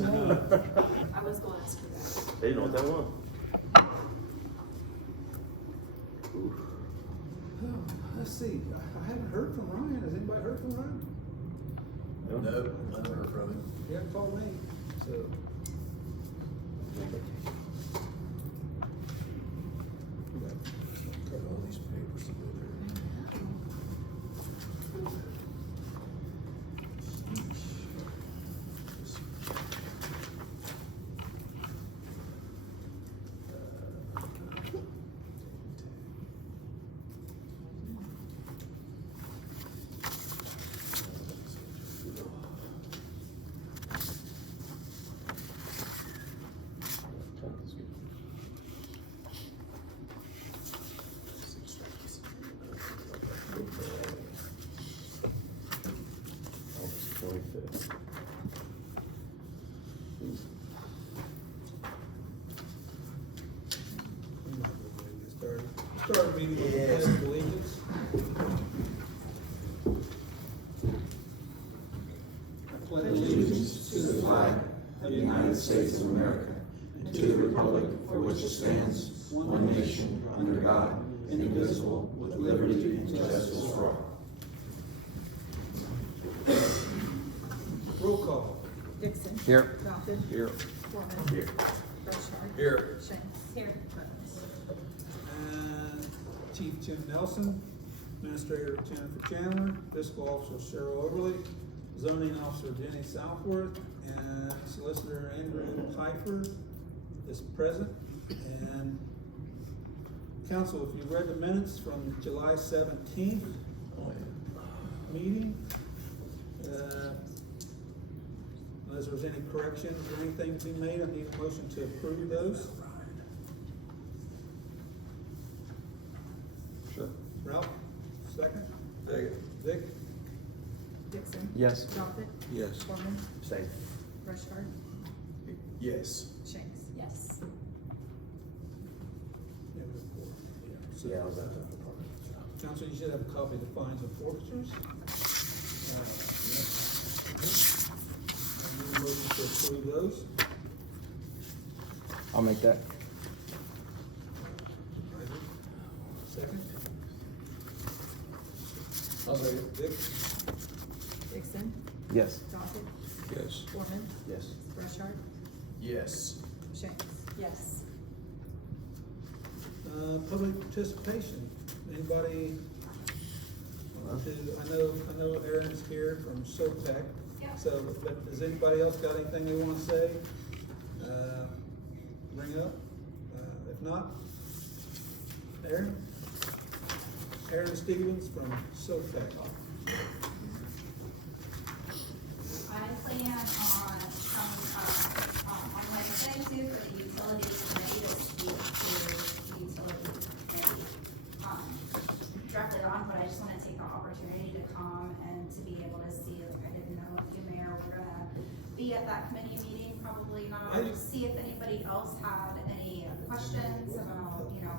I was going to ask you that. They know what that was. Let's see, I haven't heard from Ryan. Has anybody heard from Ryan? No, I never heard from him. He hasn't called me, so. Got all these papers to go there. August 25th. Start meeting with the pledge of allegiance. I pledge Allegiance to the flag of the United States of America, and to the republic for which it stands, one nation, under God, indivisible, with liberty and justice for all. Roll call. Dixon. Here. Johnson. Here. Foreman. Here. Burchard. Here. Shanks. Here. And Chief Jim Nelson, Administrator Jennifer Chandler, Fiscal Officer Cheryl Overly, Zoning Officer Jenny Southworth, and Solicitor Andrew Pfeiffer is present. And Council, if you read the minutes from July 17th meeting, unless there's any corrections or anything to be made, I need a motion to approve those. Sure. Ralph, second. Second. Vic, Dixon. Yes. Johnson. Yes. Foreman. Same. Burchard. Yes. Shanks. Yes. yeah, it was four. So, Yeah, I was out there. Council, you should have a copy of the fines and forfeitures. I need a motion to approve those. I'll make that. Second. I'll second. Vic, Dixon. Yes. Johnson. Yes. Foreman. Yes. Burchard. Yes. Shanks. Yes. Public participation. Anybody want to, I know Aaron's here from SOTEC. Yeah. So, but does anybody else got anything they wanna say? Bring up? If not, Aaron Stevens from SOTEC. I plan on coming up on Wednesday too for the utilities committee to speak to the utilities committee. Drafted on, but I just wanna take the opportunity to come and to be able to see, like, I didn't know if you, Mayor, were gonna be at that committee meeting, probably not. I- Just see if anybody else had any questions about, you know,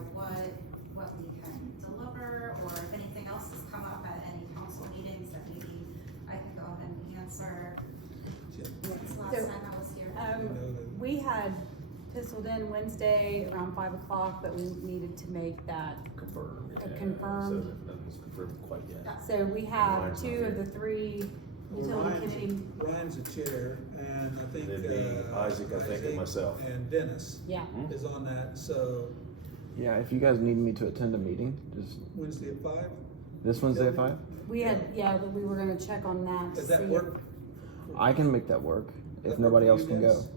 what we can deliver, or if anything else has come up at any council meetings that maybe I could go ahead and answer. Since last So, time I was here. We had penciled in Wednesday around 5 o'clock, but we needed to make that. Confirmed. Confirmed. So nothing's confirmed quite yet. So we have 2 of the 3 utility committee. Ryan's the chair, and I think, It'd be Isaac, I think, and myself. And Dennis Yeah. is on that, so Yeah, if you guys need me to attend a meeting, just Wednesday at 5, this Wednesday at 5? We had, but we were gonna check on that. to does that see work? I can make that work That if nobody work else for you, can go. Dennis?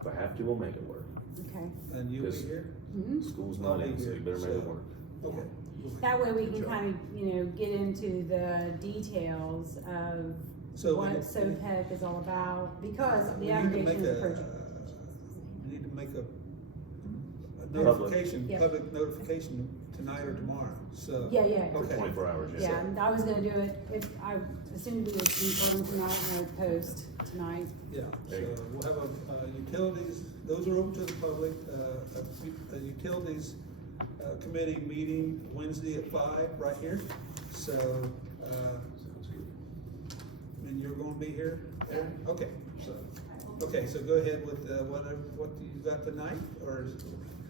If I have to, we'll make it work. if- Okay. And you'll be Yes. here? Mhm. School's not in, so you better make it work. Okay. That way we can kind of, get into the details of So what we- SOTEC is all about, because We the need to make aggregation is a- purchase. We need to make a Public. notification, Yeah. public notification tonight or tomorrow, so. Yeah. For Okay. 24 hours, yeah. Yeah, I was gonna do it, as soon as we would confirm tonight, I would post tonight. Yeah, There you so we'll have a utilities, those are open to the public, a utilities committee meeting Wednesday at 5 right here. So, Sounds good. and you're gonna be here, Aaron? Okay, so, I will Okay, so go ahead with, what you got tonight, or?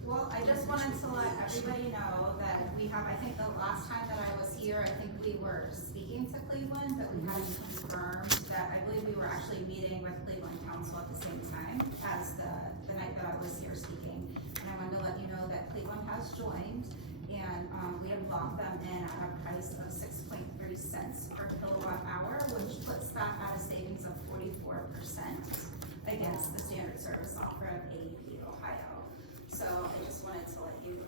Well, I just wanted to let everybody know that we have, I think the last time that I was here, I think we were speaking to Cleveland, but we hadn't confirmed that, I believe we were actually meeting with Cleveland Council at the same time as the night that I was here speaking. And I wanted to let you know that Cleveland has joined, and, we have locked them in at a price of 6.3 cents per kilowatt hour, which puts that at a savings of 44% against the standard service offer of AEP Ohio. So I just wanted to let you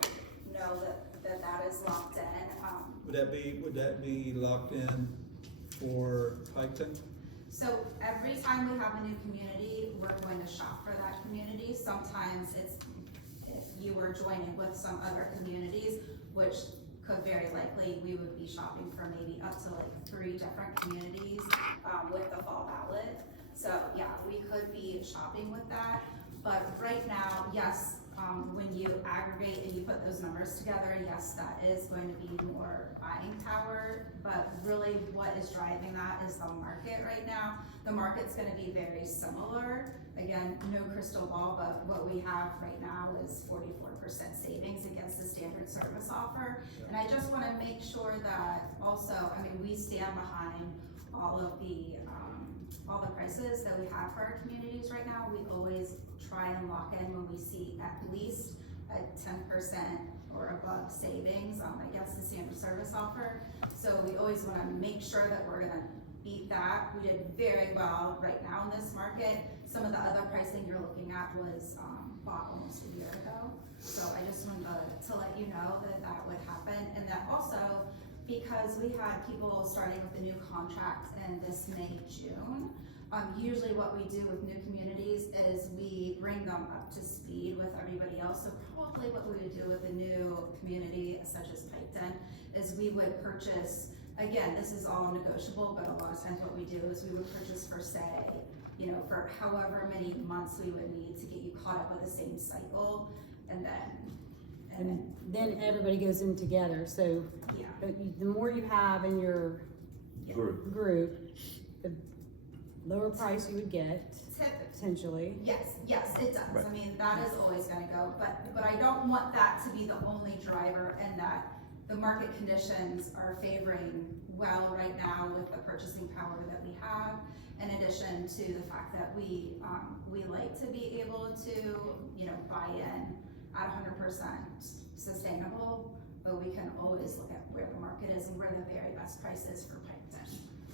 know that is locked in. Would that be locked in for Piketon? So every time we have a new community, we're going to shop for that community. Sometimes it's, if you were joining with some other communities, which could very likely, we would be shopping for maybe up to like 3 different communities, with the fall ballot. So yeah, we could be shopping with that, but right now, yes, when you aggregate and you put those numbers together, yes, that is going to be more buying power, but really what is driving that is the market right now. The market's gonna be very similar. Again, no crystal ball, but what we have right now is 44% savings against the standard service offer. And I just wanna make sure that also, I mean, we stand behind all of the prices that we have for our communities right now. We always try and lock in when we see at least a 10% or above savings against the standard service offer. So we always wanna make sure that we're gonna beat that. We did very well right now in this market. Some of the other pricing you're looking at was bought almost a year ago. So I just wanted to let you know that that would happen, and that also, because we had people starting with a new contract in this May, June, usually what we do with new communities is we bring them up to speed with everybody else. So probably what we would do with a new community such as Piketon is we would purchase, again, this is all negotiable, but a lot of times what we do is we would purchase for, say, you know, for however many months we would need to get you caught up with the same cycle, and then everybody goes in together, so yeah. the more you have in your group, the lower price you would get, potentially. Yes, it does. Right. I mean, that is always gonna go, but I don't want that to be the only driver, and that the market conditions are favoring well right now with the purchasing power that we have, in addition to the fact that we like to be able to, you know, buy in at 100% sustainable, but we can always look at where the market is and where the very best price is for Piketon.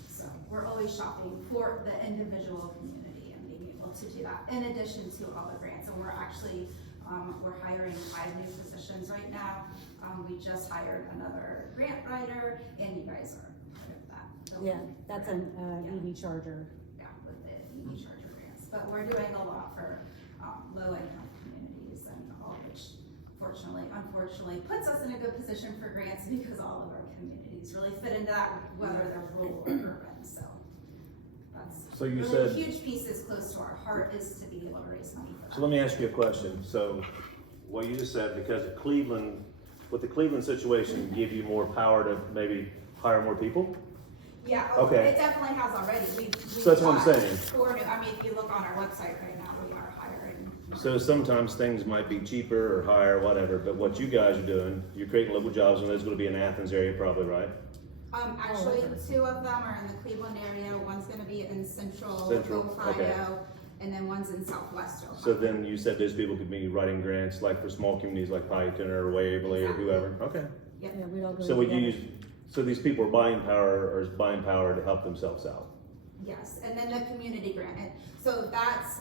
So we're always shopping for the individual community and being able to do that, in addition to all the grants. And we're actually, we're hiring 5 new positions right now. We just hired another grant writer, and you guys are part of that. So Yeah, that's an EV charger. yeah, with the EV charger grants. But we're doing a lot for low-income communities, and all which unfortunately puts us in a good position for grants, because all of our communities really fit into that, whether they're rural or urban. So that's So you really said- a huge piece is close to our heart, is to be able to raise money for that. So let me ask you a question. So what you just said, because of Cleveland, with the Cleveland situation, give you more power to maybe hire more people? Yeah, Okay. it definitely has already. So that's what I'm saying. 4 new, I mean, if you look on our website right now, we are hiring. So sometimes things might be cheaper or higher, whatever, but what you guys are doing, you're creating local jobs, and there's gonna be in Athens area probably, right? Actually, 2 of them are in the Cleveland area. One's gonna be in central Central, Ohio, okay. and then one's in southwest Ohio. So then you said those people could be writing grants like for small communities like Piketon or Waverly or whoever, okay. Yeah, we'd all go So would you together. use, so these people are buying power to help themselves out? Yes, and then the community grant. And so that's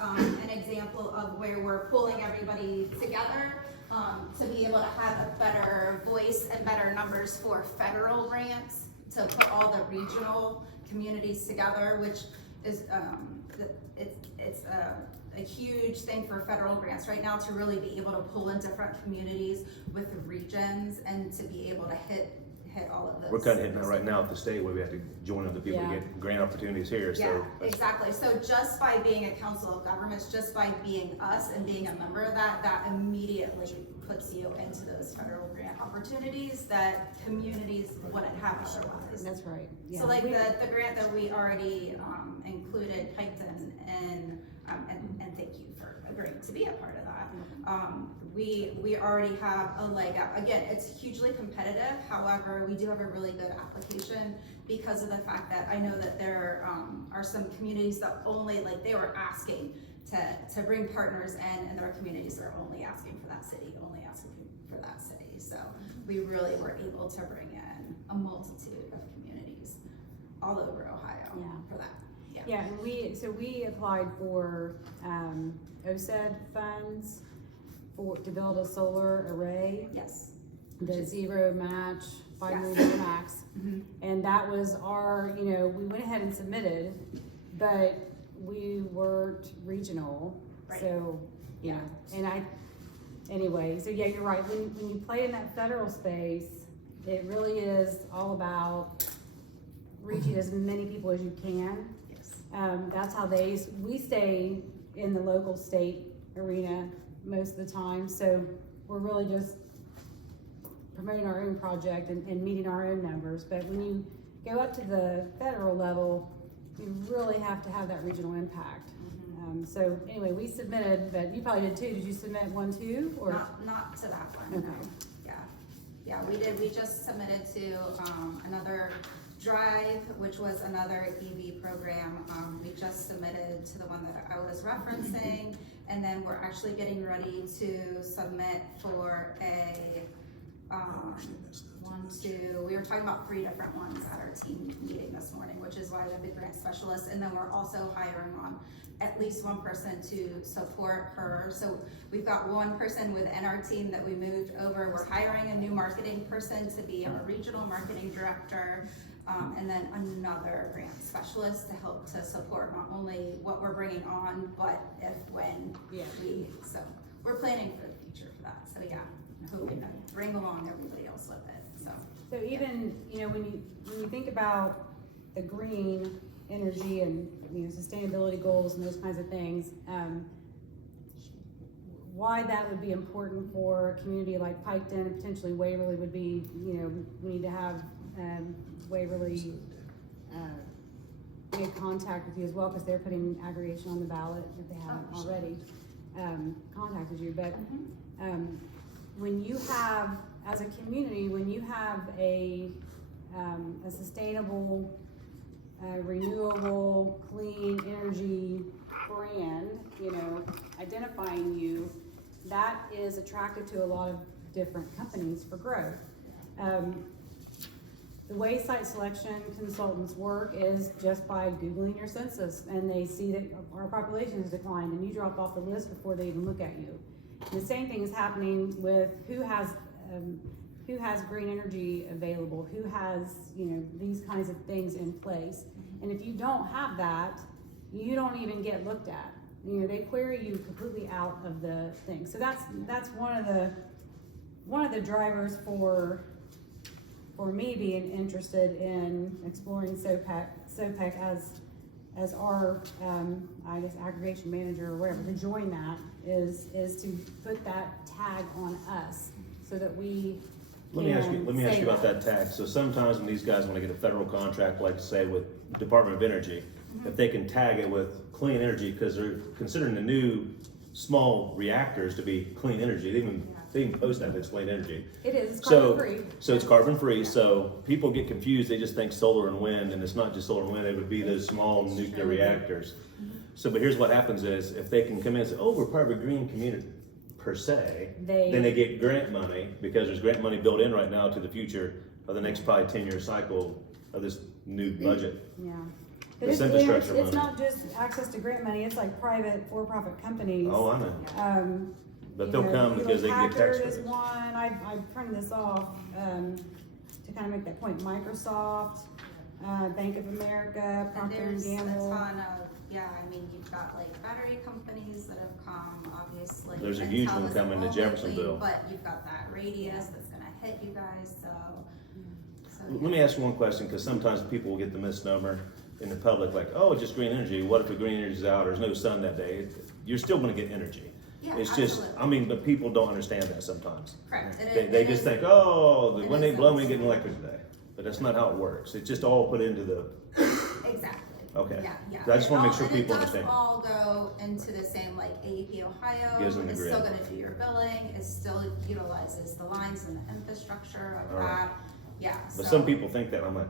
an example of where we're pulling everybody together to be able to have a better voice and better numbers for federal grants, to put all the regional communities together, which is it's a huge thing for federal grants right now, to really be able to pull in different communities with regions and to be able to hit all of those. We're kind of hitting that right now at the state where we have to join other people to Yeah. get grant opportunities here, Yeah, so. exactly. So just by being a council of governments, just by being us and being a member of that, that immediately puts you into those federal grant opportunities that communities wouldn't have otherwise. That's right, yeah. So like the grant that we already included Piketon in and thank you for agreeing to be a part of that. We already have a leg up. Again, it's hugely competitive. However, we do have a really good application because of the fact that I know that there are some communities that only, like, they were asking to bring partners in, and there are communities that are only asking for that city, So we really were able to bring in a multitude of communities all over Ohio for that. Yeah, and we applied for, OSED funds to build a solar array, Yes. the zero match, 5 million max. And that was our, we went ahead and submitted, but we weren't regional, Right. so, anyway, so yeah, you're right, when you play in that federal space, it really is all about reaching as many people as you can. Yes. That's how we stay in the local state arena most of the time, so we're really just promoting our own project and meeting our own numbers. But when you go up to the federal level, you really have to have that regional impact. So anyway, we submitted, but you probably did too. Did you submit one too, or? Not to that one. Okay. No. Yeah, we did. We just submitted to another drive, which was another EV program. We just submitted to the one that I was referencing, and then we're actually getting ready to submit for a we were talking about 3 different ones at our team meeting this morning, which is why we have the grant specialist, and then we're also hiring on at least one person to support her. So we've got one person within our team that we moved over. We're hiring a new marketing person to be our regional marketing director, and then another grant specialist to help to support not only what we're bringing on, but when so we're planning for the future for that. So yeah, hoping to bring along everybody else with it. So even, when you think about the green energy and, sustainability goals and those kinds of things, why that would be important for a community like Piketon and potentially Waverly would be, we need to have Waverly make contact with you as well, because they're putting aggregation on the ballot if they haven't already contacted you. But when you have, as a community, when you have a sustainable, renewable, clean energy brand, identifying you, that is attractive to a lot of different companies for growth. The way site selection consultants work is just by Googling your census, and they see that our population has declined, and you drop off the list before they even look at you. And the same thing is happening with who has green energy available, who has, these kinds of things in place. And if you don't have that, you don't even get looked at. They query you completely out of the thing. So that's one of the drivers for me being interested in exploring SOPEC as our, I guess, aggregation manager or whatever, to join that is to put that tag on us so that we Let me ask you about that tag. So sometimes when these guys want to get a federal contract, like say with Department of Energy, if they can tag it with clean energy, because they're considering the new small reactors to be clean energy, they even post that it's clean energy. It is, it's carbon free. So it's carbon free, so people get confused, they just think solar and wind, and it's not just solar and wind, it would be those small nuclear reactors. So, but here's what happens is, if they can come in and say, oh, we're part of a green community, per se, then they get grant money, because there's grant money built in right now to the future of the next probably 10-year cycle of this new budget. Yeah. But This infrastructure it's money. not just access to grant money, it's like private for-profit companies. Oh, I know. But You they'll know, come because they get tax Packard credits. is one, I printed this off, to kind of make that point. Microsoft, Bank of America, And Procter and there's a Gamble. ton of, you've got like battery companies that have come, obviously. There's a Intel huge one is coming to only Jeffersonville. But you've got that radius that's gonna hit you guys, so Let me ask you one question, because sometimes people will get the misnomer in the public, like, oh, it's just green energy. What if the green energy's out, there's no sun that day? You're still gonna get energy. Yeah, It's just, absolutely. but people don't understand that sometimes. Correct. They just think, oh, it when they is blow, we sense. get electric today. But that's not how it works. It's just all put into the, Exactly. Okay. Yeah. I just wanna make sure And it people does understand. all go into the same, like AEP Ohio, Goes in the it's grid. still gonna do your billing, it still utilizes the lines and the infrastructure of All right. that, yeah, But so. some people think that, I'm like,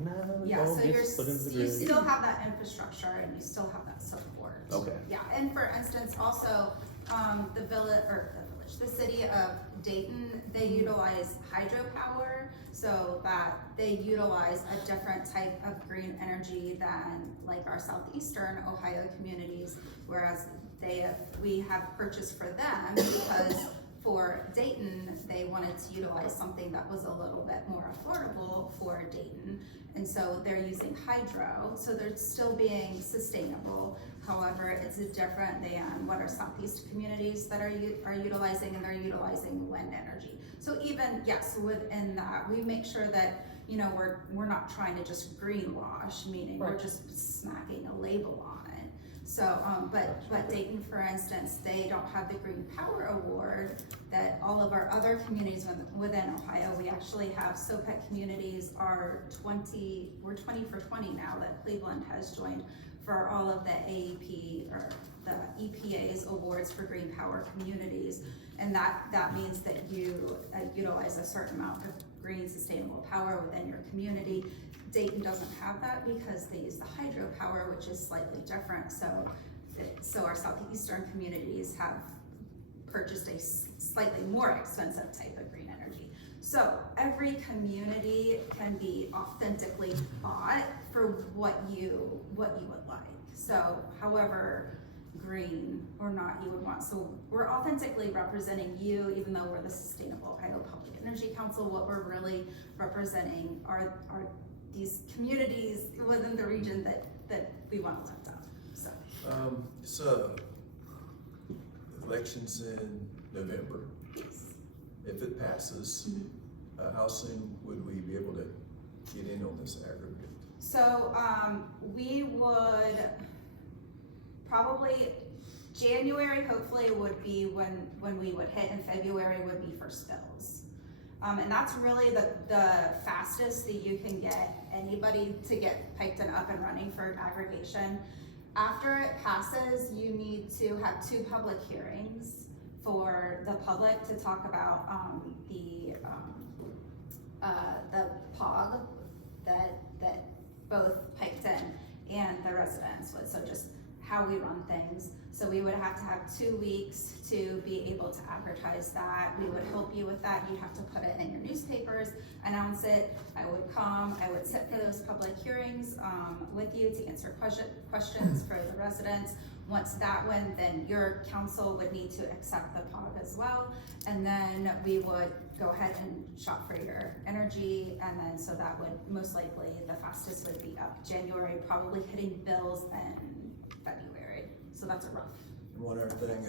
no, it Yeah, all so gets put into the you grid. still have that infrastructure and you still have that support. Okay. Yeah, and for instance, also, the city of Dayton, they utilize hydropower, so that they utilize a different type of green energy than like our southeastern Ohio communities, whereas we have purchased for them because for Dayton, they wanted to utilize something that was a little bit more affordable for Dayton. And so they're using hydro, so they're still being sustainable. However, it's different than what our southeast communities that are utilizing, and they're utilizing wind energy. So even, yes, within that, we make sure that, you know, we're not trying to just greenwash, meaning we're Right. just smacking a label on it. So, but Dayton, for instance, they don't have the Green Power Award that all of our other communities within Ohio. We actually have SOPEC communities are we're 20 for 20 now that Cleveland has joined for all of the AEP or the EPA's awards for green power communities. And that means that you utilize a certain amount of green sustainable power within your community. Dayton doesn't have that because they use the hydropower, which is slightly different. So our southeastern communities have purchased a slightly more expensive type of green energy. So every community can be authentically bought for what you would like. So however green or not you would want. So we're authentically representing you, even though we're the Sustainable Ohio Public Energy Council. What we're really representing are these communities within the region that we want to lift up. So, elections in November. If it passes, how soon would we be able to get in on this aggregate? So we would probably, January hopefully would be when we would hit, and February would be for spills. And that's really the fastest that you can get anybody to get Piketon up and running for aggregation. After it passes, you need to have 2 public hearings for the public to talk about the POG that both Piketon and the residents would. So just how we run things. So we would have to have 2 weeks to be able to advertise that. We would help you with that. You'd have to put it in your newspapers, announce it. I would come, I would sit for those public hearings with you to answer questions for the residents. Once that went, then your council would need to accept the POG as well. And then we would go ahead and shop for your energy. And then so that would most likely, the fastest would be up January, probably hitting bills in February. So that's a rough. And one other thing,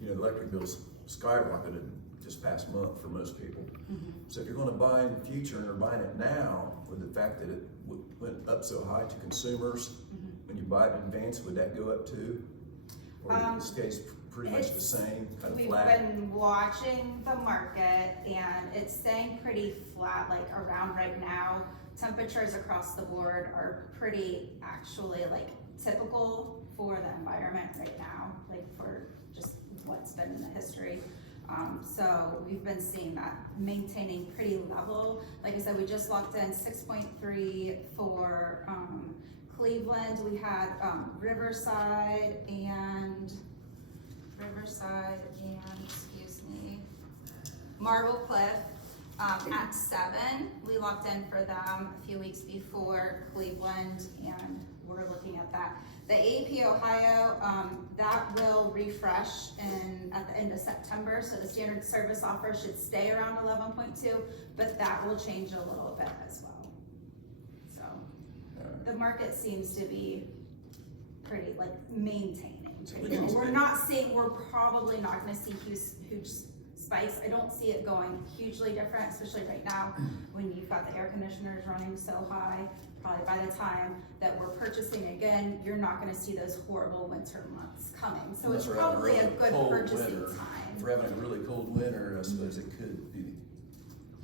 the electric bills skyrocketed just past month for most people. So if you're gonna buy in the future and are buying it now, with the fact that it went up so high to consumers, when you buy it in advance, would that go up too? Or in this case, pretty much the same, kind of We've flat? been watching the market and it's staying pretty flat, like around right now. Temperatures across the board are pretty actually like typical for the environment right now, like for just what's been in the history. So we've been seeing that maintaining pretty level. Like I said, we just locked in 6.3 for Cleveland. We had Riverside and excuse me, Marble Cliff at 7. We locked in for them a few weeks before Cleveland, and we're looking at that. The AEP Ohio, that will refresh at the end of September, so the standard service offer should stay around 11.2, but that will change a little bit as well. So the market seems to be pretty like maintaining. We're probably not gonna see huge spikes. I don't see it going hugely different, especially right now when you've got the air conditioners running so high. Probably by the time that we're purchasing again, you're not gonna see those horrible winter months coming. So it's probably a good purchasing time. If we're having a really cold winter, I suppose it could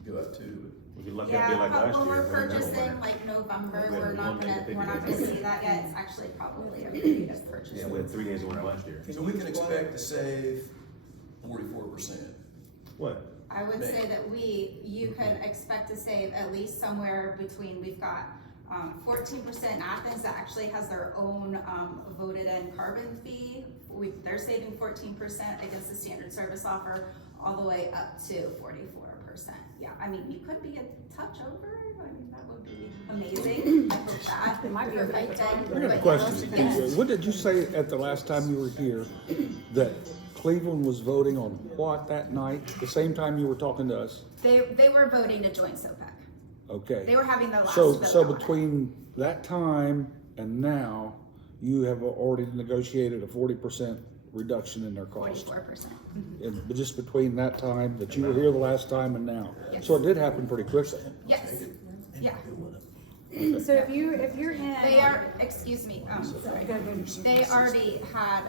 go up too. We'd be lucky to be Yeah, like but last when year. we're we never purchasing went. like November, We had we're not one day gonna, to we're not pick gonna it up. see that yet. It's actually probably a creative purchase. Yeah, we had 3 days of winter last year. So we can expect to save 44%. What? I would say that you can expect to save at least somewhere between, we've got 14% in Athens that actually has their own voted in carbon fee. They're saving 14% against the standard service offer, all the way up to 44%. Yeah, I mean, you could be a touch over. I mean, that would be amazing. I hope that. It might be for a great Piketon, time. I got a but question. yes. What did you say at the last time you were here, that Cleveland was voting on what that night, the same time you were talking to us? They were voting to join SOPEC. Okay. They were having their last So, vote so on it. between that time and now, you have already negotiated a 40% reduction in their cost. 44%. And just between that time that you were here the last time and now. Yes. So it did happen pretty quickly. Yes, yeah. So if you're in. They are, excuse me, sorry. Go. They already had,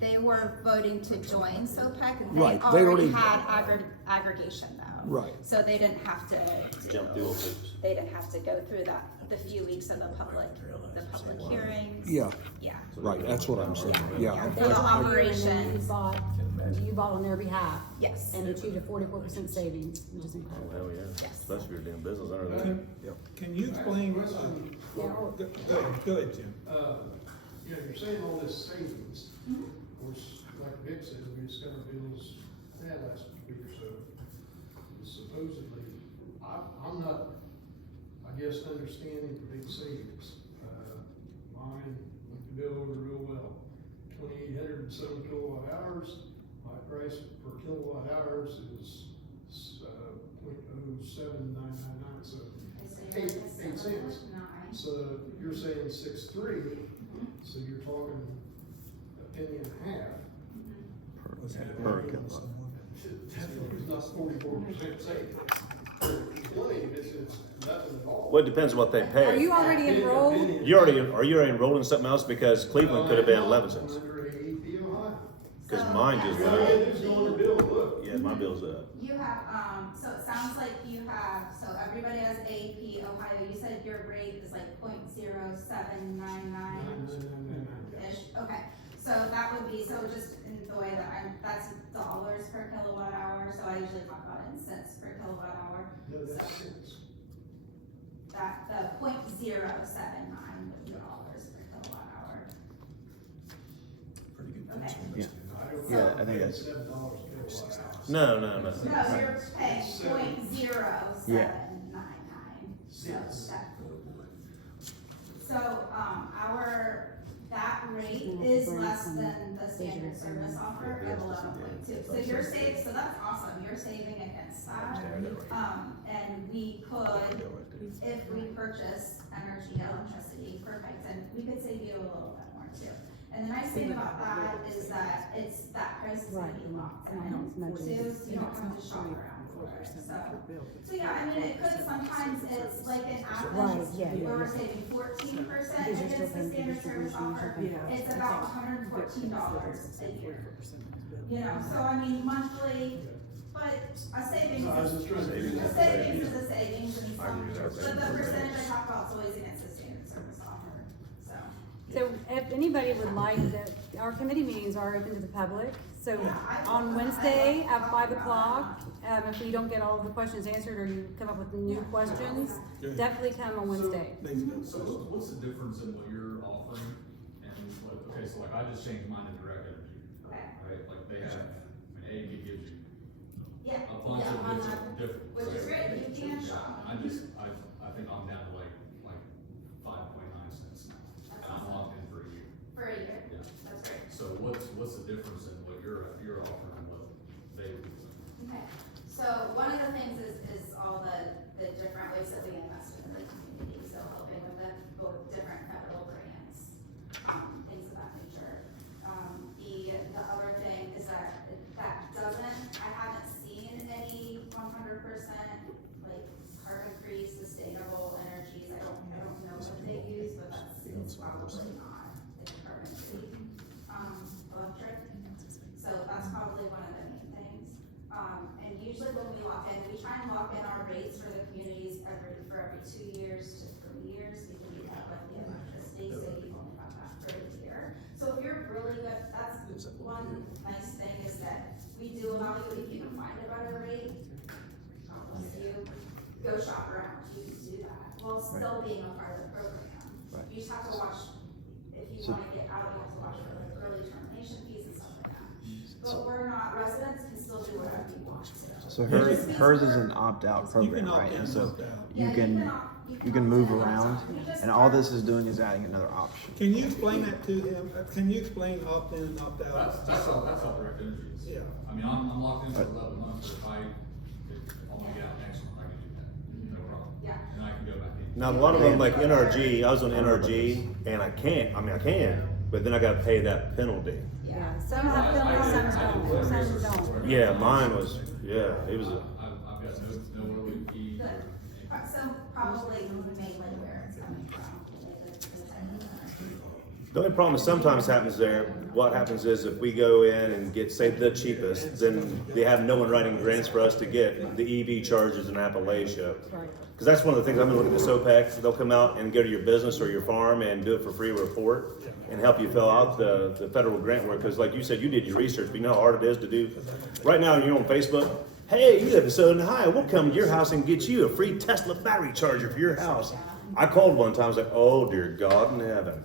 they were voting to join SOPEC. Right, They they already already- had aggregation though. Right. So they didn't have to. Jump through hoops. They didn't have to go through the few weeks of the public hearings. Yeah, Yeah. right, that's what I'm saying, yeah. For the operations. You bought on their behalf Yes. and achieved a 44% savings, which is Oh, incredible. hell yeah. Yes. Especially if you're doing business under that. Can you explain, go ahead, Jim. You know, you're saying all this savings, of course, like Vic said, we discovered bills, last week or so. And supposedly, I'm not, I guess, understanding the big savings. Mine went the bill over real well, 2,800 and some kilowatt hours. My price per kilowatt hours is, 0.07999, so 8 cents. So you're saying 6.3, so you're talking a penny and a half. Per kilowatt. It's not 44% savings. 20, it's nothing at all. Well, it depends on what they Are pay. you already enrolled? Are you already enrolled in something else? Because Cleveland could have been 11 cents. Under AEP Ohio. Because mine just went All you up. gotta do is go on the bill, and look. Yeah, my bill's up. You have, so it sounds like you have, so everybody has AP Ohio. You said your rate is like 0.0799-ish. Okay, so that would be, so just in the way that that's dollars per kilowatt hour, so I usually talk about it in cents per kilowatt hour. No, that's So sense. that, the 0.079 would be dollars per kilowatt hour. Pretty good. Okay. Yeah. I don't Yeah, know. I think It's that's- $7 kilowatt hour. No. No, you're paying 0.0799. So that, that rate is less than the standard service offer of 11.2. So you're saving, so that's awesome, you're saving against that. And we could, if we purchase electricity for Piketon, we could save you a little bit more too. And the nice thing about that is that that price is gonna be locked in too, so you don't have to shop around for it, so yeah, I mean, it could, sometimes it's like an Athens, where we're saving 14% against the standard service offer, it's about $114 a year. You know, so I mean, monthly, but a savings So I was is, just trying to figure a that out. savings is a savings, and but the percentage I talk about is always against the standard service offer, so. So if anybody would like, our committee meetings are open to the public. So on Wednesday at 5 o'clock, if we don't get all of the questions answered or you come up with new questions, definitely come on Wednesday. So what's the difference in what you're offering and what, okay, so like I just changed mine to direct energy, right? Like they have, I mean, AEP gives you Yeah. a bunch Yeah, of on different. which is great, you can shop. I think I'm down to like 5.9 cents now. And I'm locked in for a year. For a year, Yeah. that's great. So what's the difference in what you're offering and what they would do? Okay, so one of the things is all the different ways that we invest in the community, so helping with the different federal grants, things of that nature. The other thing is that I haven't seen any 100% like carbon-free sustainable energies. I don't know what they use, but it's probably not carbon-free, electric. So that's probably one of the main things. And usually when we lock in, we try and lock in our rates for every 2 years to 3 years, because you have like the electricity, so you've only got that for a year. So if you're really good, that's one nice thing is that we do allow you, if you can find a better rate, God bless you, go shop around, you can do that, while still being a part of the program. Right. You just have to watch, if you So- wanna get out, you have to watch for like early termination fees and stuff like that. But we're not, residents can still do whatever you want to. So hers is an opt-out You can program, opt right? in And and so opt out. you Yeah, can you can move opt in, around, you just and all have- this is doing is adding another option. Can you explain that to him? Can you explain opt in and opt out? That's all direct energy is. Yeah. I mean, I'm locked in for 11 months, but if I wanna get out next month, I can do that, no problem. Yeah. And I can go back in. Now, a lot of them, like NRG, I was on NRG, and I can, but then I gotta pay that penalty. Yeah, some have penalties, some don't, some don't. Yeah, mine was, yeah, it was a, I've got no early fee Good. or anything. So probably mainly where it's coming from, the type of- the only problem is sometimes happens there, what happens is if we go in and get, say, the cheapest, then they have no one writing grants for us to get the EV chargers in Appalachia. Right. Because that's one of the things I've been looking at the SOPEC, they'll come out and go to your business or your farm and do it for free report and help you fill out the federal grant work, because like you said, you did your research, but you know how hard it is to do. Right now, you're on Facebook, hey, you live in Southern Ohio, we'll come to your house and get you a free Tesla battery charger for your house. I called one time, I was like, oh dear God in heaven.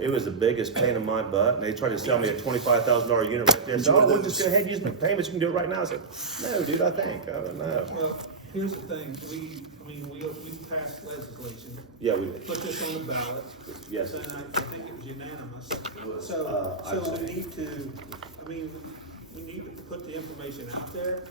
It was the biggest pain in my butt, and they tried to sell me a $25,000 unit right there. So, oh, we'll just go ahead and use my payments, you can do it right now. I said, no, dude, I don't know. Well, here's the thing, we passed legislation, Yeah, we, put this on the ballot. yes. And I think it was unanimous. I'd So say. we need to put the information out there,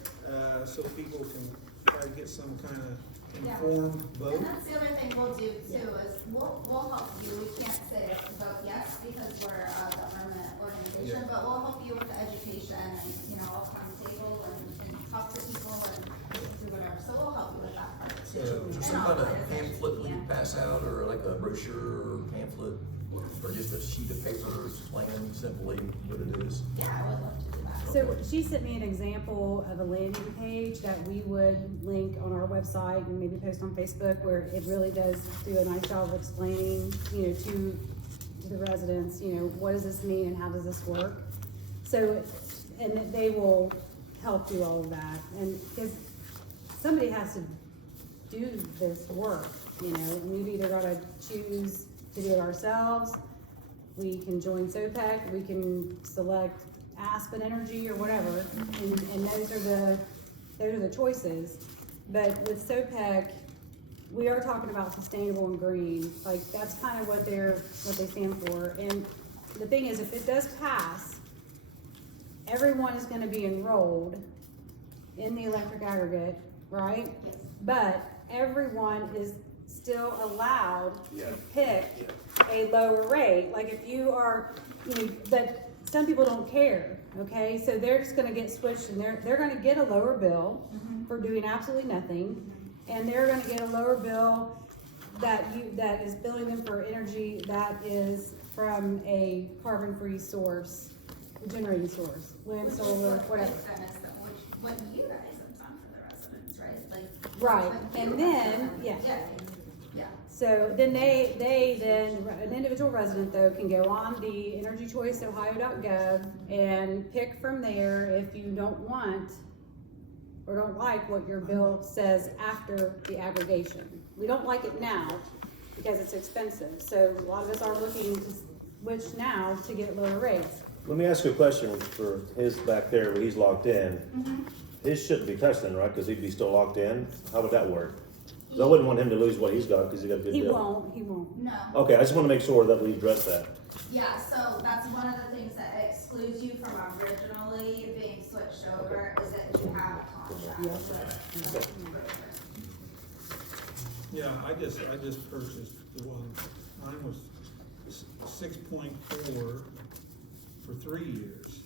so people can try to get some kind of informed vote. And that's the other thing we'll do too, is we'll help you, we can't say vote yes, because we're a government organization, but we'll help you with the education and, you know, I'll come table and talk to people and do whatever, so we'll help you with that part too. So is there some And kind I'll of put it as pamphlet we yeah. can pass out, or like a brochure or pamphlet, or just a sheet of paper explaining simply what it is? Yeah, I would love to do that. So she sent me an example of a landing page that we would link on our website and maybe post on Facebook, where it really does do a nice job of explaining, you know, to the residents, you know, what does this mean and how does this work? So, and they will help do all of that, and because somebody has to do this work, you know, and we've either gotta choose to do it ourselves, we can join SOPEC, we can select Aspen Energy or whatever, and those are the choices. But with SOPEC, we are talking about sustainable and green, like that's kind of what they stand for. And the thing is, if it does pass, everyone is gonna be enrolled in the electric aggregate, right? But everyone is still allowed to pick a lower rate. Like if you are, you know, but some people don't care, okay? So they're just gonna get switched, and they're gonna get a lower bill for doing absolutely nothing, and they're gonna get a lower bill that is billing them for energy that is from a carbon-free source, generating source, wind, Which is solar, what whatever. what you guys have done for the residents, right? Like. Right, what and you then, have done. yeah. Yeah. So then an individual resident though can go on the energychoiceohio.gov and pick from there if you don't want or don't like what your bill says after the aggregation. We don't like it now because it's expensive. So a lot of us are looking to switch now to get lower rates. Let me ask you a question for his back there where he's locked in. His shouldn't be touched then, right? Because he'd be still locked in. How would that work? 'Cause I wouldn't want him to lose what he's got because he got a good He deal. won't. No. Okay, I just want to make sure that we address that. Yeah, so that's one of the things that excludes you from originally being switched over, is that you have a contract with. Yeah, I just purchased the one, mine was 6.4 for 3 years.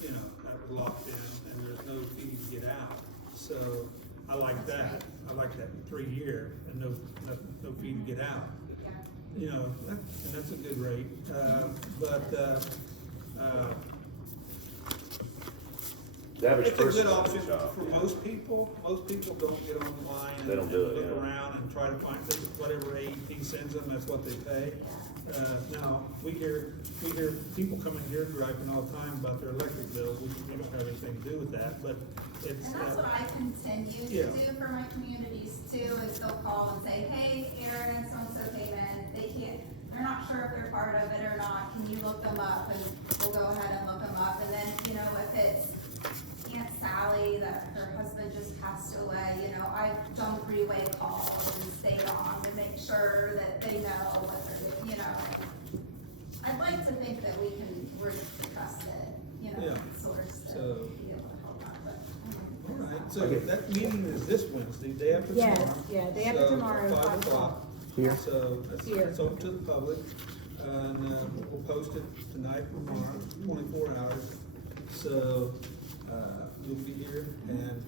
You know, that was locked in, and there's no fee to get out. So I like that. I like that 3 year and no fee to get out. Yeah. You know, and that's a good rate. The average It's a person good does option a job, for yeah. most people. Most people don't get online and They don't do it, look yeah. around and try to find whatever AEP sends them, that's what they pay. Now, we hear people coming here griping all the time about their electric bills. We don't have anything to do with that, but it's. And that's what I continue Yeah. to do for my communities too, is they'll call and say, hey, Aaron and so-and-so came in, they're not sure if they're part of it or not, can you look them up? And we'll go ahead and look them up, and then, you know, if it's Aunt Sally that her husband just passed away, you know, I've done three-way calls and stayed on to make sure that they know what they're doing, you know. I'd like to think that we're trusted, you know, Yeah. source to So- be able to help out, but. All right, so that meeting is this Wednesday, day after Yes, tomorrow. yeah, day after So, tomorrow, 5 o'clock. Here? So that's Here. open to the public, and we'll post it tonight and tomorrow, 24 hours. So, you'll be here, and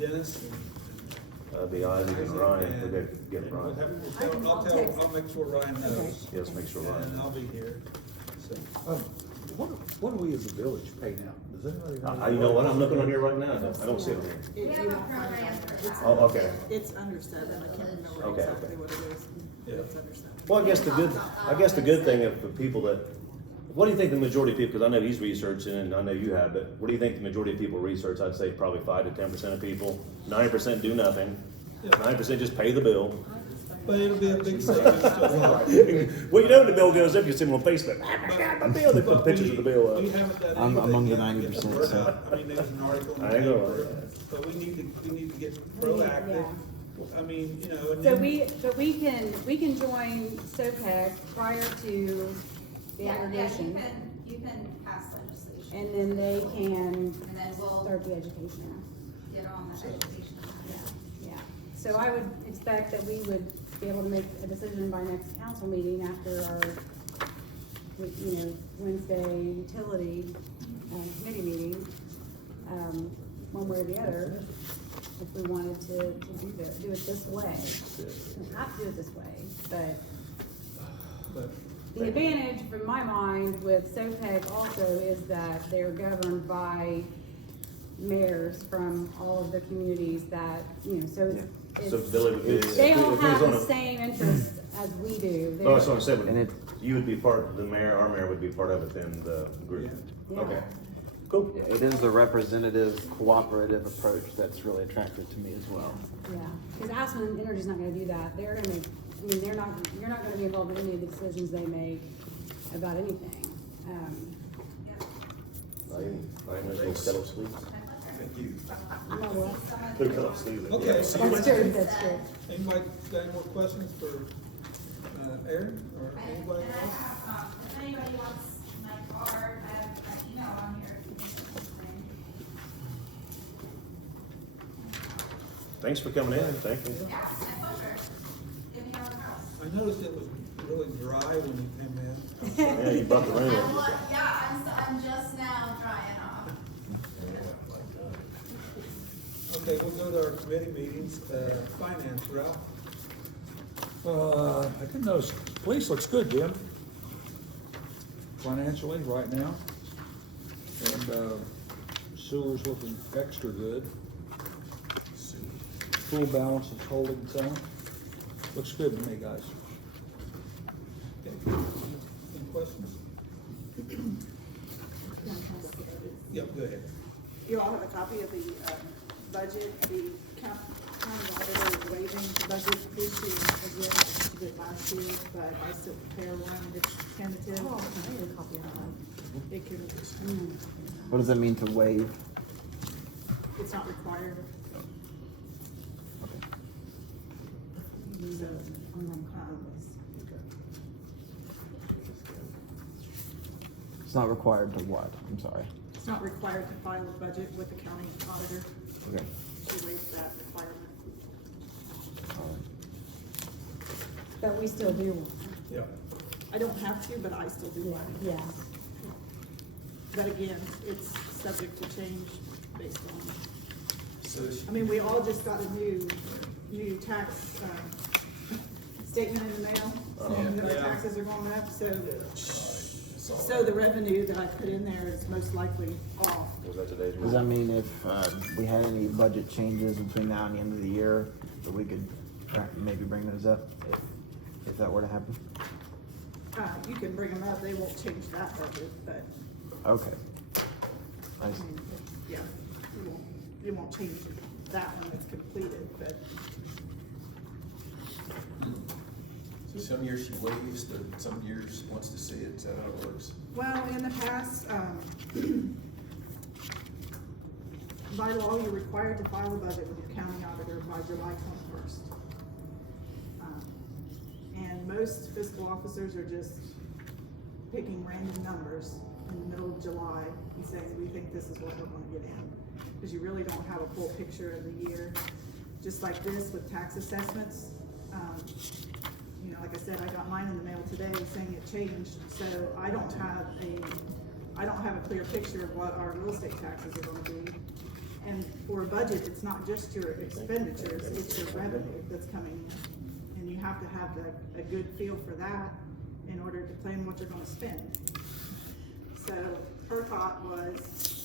Dennis The Isaac and Ryan, and- forget, get and we'll Ryan. have- I'll make sure Ryan knows. Yes, make sure And Ryan. I'll be here, so. What do we as a village pay now? Does anybody know? You know what, I'm looking on here right now, I don't see it on here. We have a program for that. Oh, okay. It's under 7, I can't remember Okay, exactly okay. what it is. Yeah. It's under 7. Well, I guess the good thing of the people that, what do you think the majority of people, because I know he's researching and I know you have, but what do you think the majority of people research? I'd say probably 5 to 10% of people, 90% do nothing, 9% just pay the bill. But it'll be a big savings to a lot. Well, you know when the bill goes up, you see them on Facebook, oh my God, my bill, they put But pictures of the bill we up. haven't done I'm anything among the yet to get 90%, word so. out. I mean, there's an article in the I ain't gonna paper, lie. but we need to get proactive. I mean, you know, and So then. we can join SOPEC prior to the Yeah, aggregation, you can pass legislation, and then they can and then we'll start the education. get on the education. Yeah, so I would expect that we would be able to make a decision by next council meeting after our, you know, Wednesday utility, committee meeting, one way or the other, if we wanted to do it this way. We don't have to do it this way, but the advantage from my mind with SOPEC also is that they're governed by mayors from all of the communities that, you know, so So Billy would be. they all if he was have on the a- same interests as we do. Oh, that's what I'm saying, And it- you would be part, the mayor, our mayor would be part of it then, the group. Yeah. Okay, cool. Yeah, it is the representative, cooperative approach that's really attractive to me as well. Yeah, because Aspen Energy's not gonna do that. They're gonna make, I mean, you're not gonna be involved in any of the decisions they make about anything. I know they cut off sleeves. Thank you. You know what? They cut off sleeves. Okay. That's true, that's true. Anybody got any more questions for, Aaron or And anybody I else? have, if anybody wants my card, I have my email on here. If you need anything. Thanks for coming in, thank you. Yeah, my pleasure. Give me your own house. I noticed it was really dry when you came in. Yeah, you brought the rain up. I'm just now drying off. Okay, we'll go to our committee meetings, finance, Ralph. I didn't notice, police looks good, Jim. Financially, right now. And, sewer's looking extra good. Pool balance is holding its own. Looks good to me, guys. Okay. Any questions? Yep, go ahead. You all have a copy of the budget, the county auditor is waiving the budget issue again, as did last year, but I still prepare one that's tentative. Oh, I need a copy of that. It can, What does that mean to waive? it's not required. So, It's not required to what? I'm sorry. it's not required to file a budget with the county auditor. Okay. She waived that requirement. But we still do one. Yep. I don't have to, but I still do one. Yeah. But again, it's subject to change based on, So I mean, we all just got a new tax, statement in the mail, saying that our Yeah. taxes are going up, so all So right. the revenue that I put in there is most likely off. Was that today's? Does that mean if, we had any budget changes between now and the end of the year, that we could maybe bring those up if that were to happen? You can bring them up, they won't change that budget, but, Okay. I I see. mean, yeah, it won't change that one that's completed, but. So some years she waives, some years wants to see it, is that how it works? Well, in the past, by law, you're required to file a budget with your county auditor by July 21st. And most fiscal officers are just picking random numbers in the middle of July and saying, we think this is what we're gonna get in. Because you really don't have a full picture of the year. Just like this with tax assessments, you know, like I said, I got mine in the mail today saying it changed, so I don't have a clear picture of what our real estate taxes are gonna be. And for a budget, it's not just your expenditures, it's your revenue that's coming in. And you have to have a good feel for that in order to plan what you're gonna spend. So her thought was,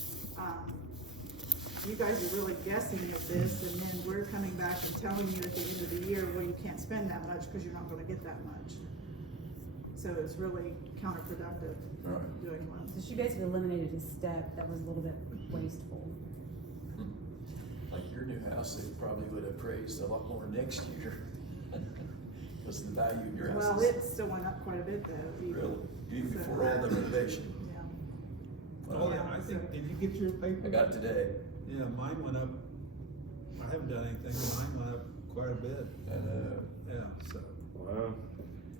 you guys are really guessing at this, and then we're coming back and telling you at the end of the year, well, you can't spend that much because you're not gonna get that much. So it's really counterproductive Right. doing one. So she basically eliminated a step that was a little bit wasteful. Like your new house, they probably would have praised a lot more next year. Because the value of your house Well, is it still went up quite a bit though. really, even before all the renovation. Yeah. Oh, yeah, I think, did you get your paper? I got it today. Yeah, mine went up, I haven't done anything, but mine went up quite a bit. And, Yeah, so. Wow.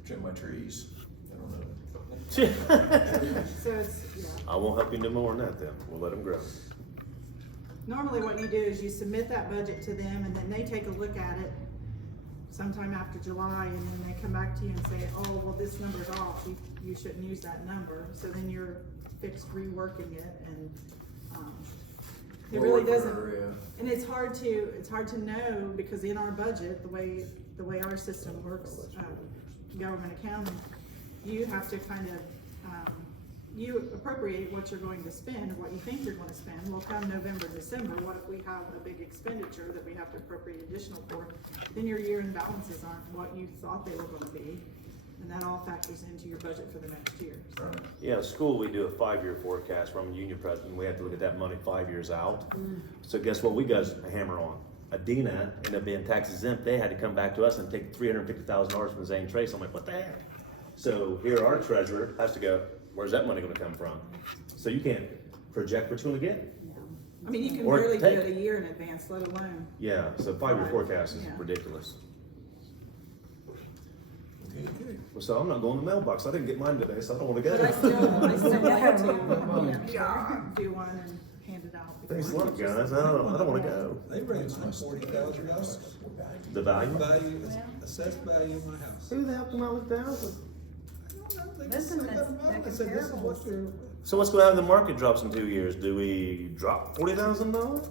trim my trees. I don't know. So it's, yeah. I won't help you no more than that then. We'll let them grow. Normally what you do is you submit that budget to them and then they take a look at it sometime after July, and then they come back to you and say, oh, well, this number's off, you shouldn't use that number. So then you're fixed reworking it, and, it really doesn't, and it's hard to know, because in our budget, the way our system works, government accounting, you have to kind of, you appropriate what you're going to spend, or what you think you're gonna spend. Well, come November, December, what if we have a big expenditure that we have to appropriate additional for? Then your year-end balances aren't what you thought they were gonna be, and that all factors into your budget for the next year. So. Right. Yeah, school, we do a 5-year forecast from a union president. We have to look at that money 5 years out. So guess what we got a hammer on? Adina ended up being tax exempt. They had to come back to us and take $350,000 from Zane Trace. I'm like, what the heck? So here our treasurer has to go, where's that money gonna come from? So you can't project what you're gonna get. I mean, you can Or barely do take- it a year in advance, let alone. Yeah, so 5-year forecast is Yeah. ridiculous. Okay. So I'm not going to the mailbox. I didn't get mine today, so I don't wanna But I go. still like to, do one and hand it out. Thanks a lot, guys. I don't wanna go. They raised my $40,000. The value? Assessed value of my house. Who the hell come out with that? I don't know, they Listen, just- they got them out. that's I said, this is comparable. what you're. So what's gonna happen if the market drops in 2 years? Do we drop $40,000?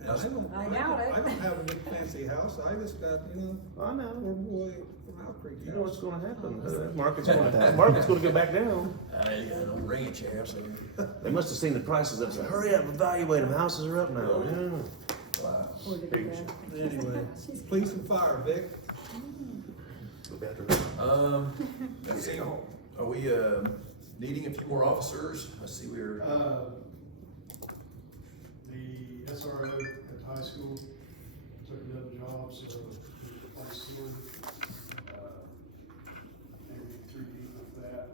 And I doubt it. I don't have a big fancy house, I just got, I know. poor boy from Owl Creek. You know what's gonna happen. Market's gonna go back down. I got a ranch house there. They must have seen the prices up and said, hurry up, evaluate them. Houses are up now. Yeah. Wow. Anyway, police and fire, Vic. Let's see, are we, needing a few more officers? I see we're, The SRO at the high school took another job, so we replaced him. Maybe 3 people with that.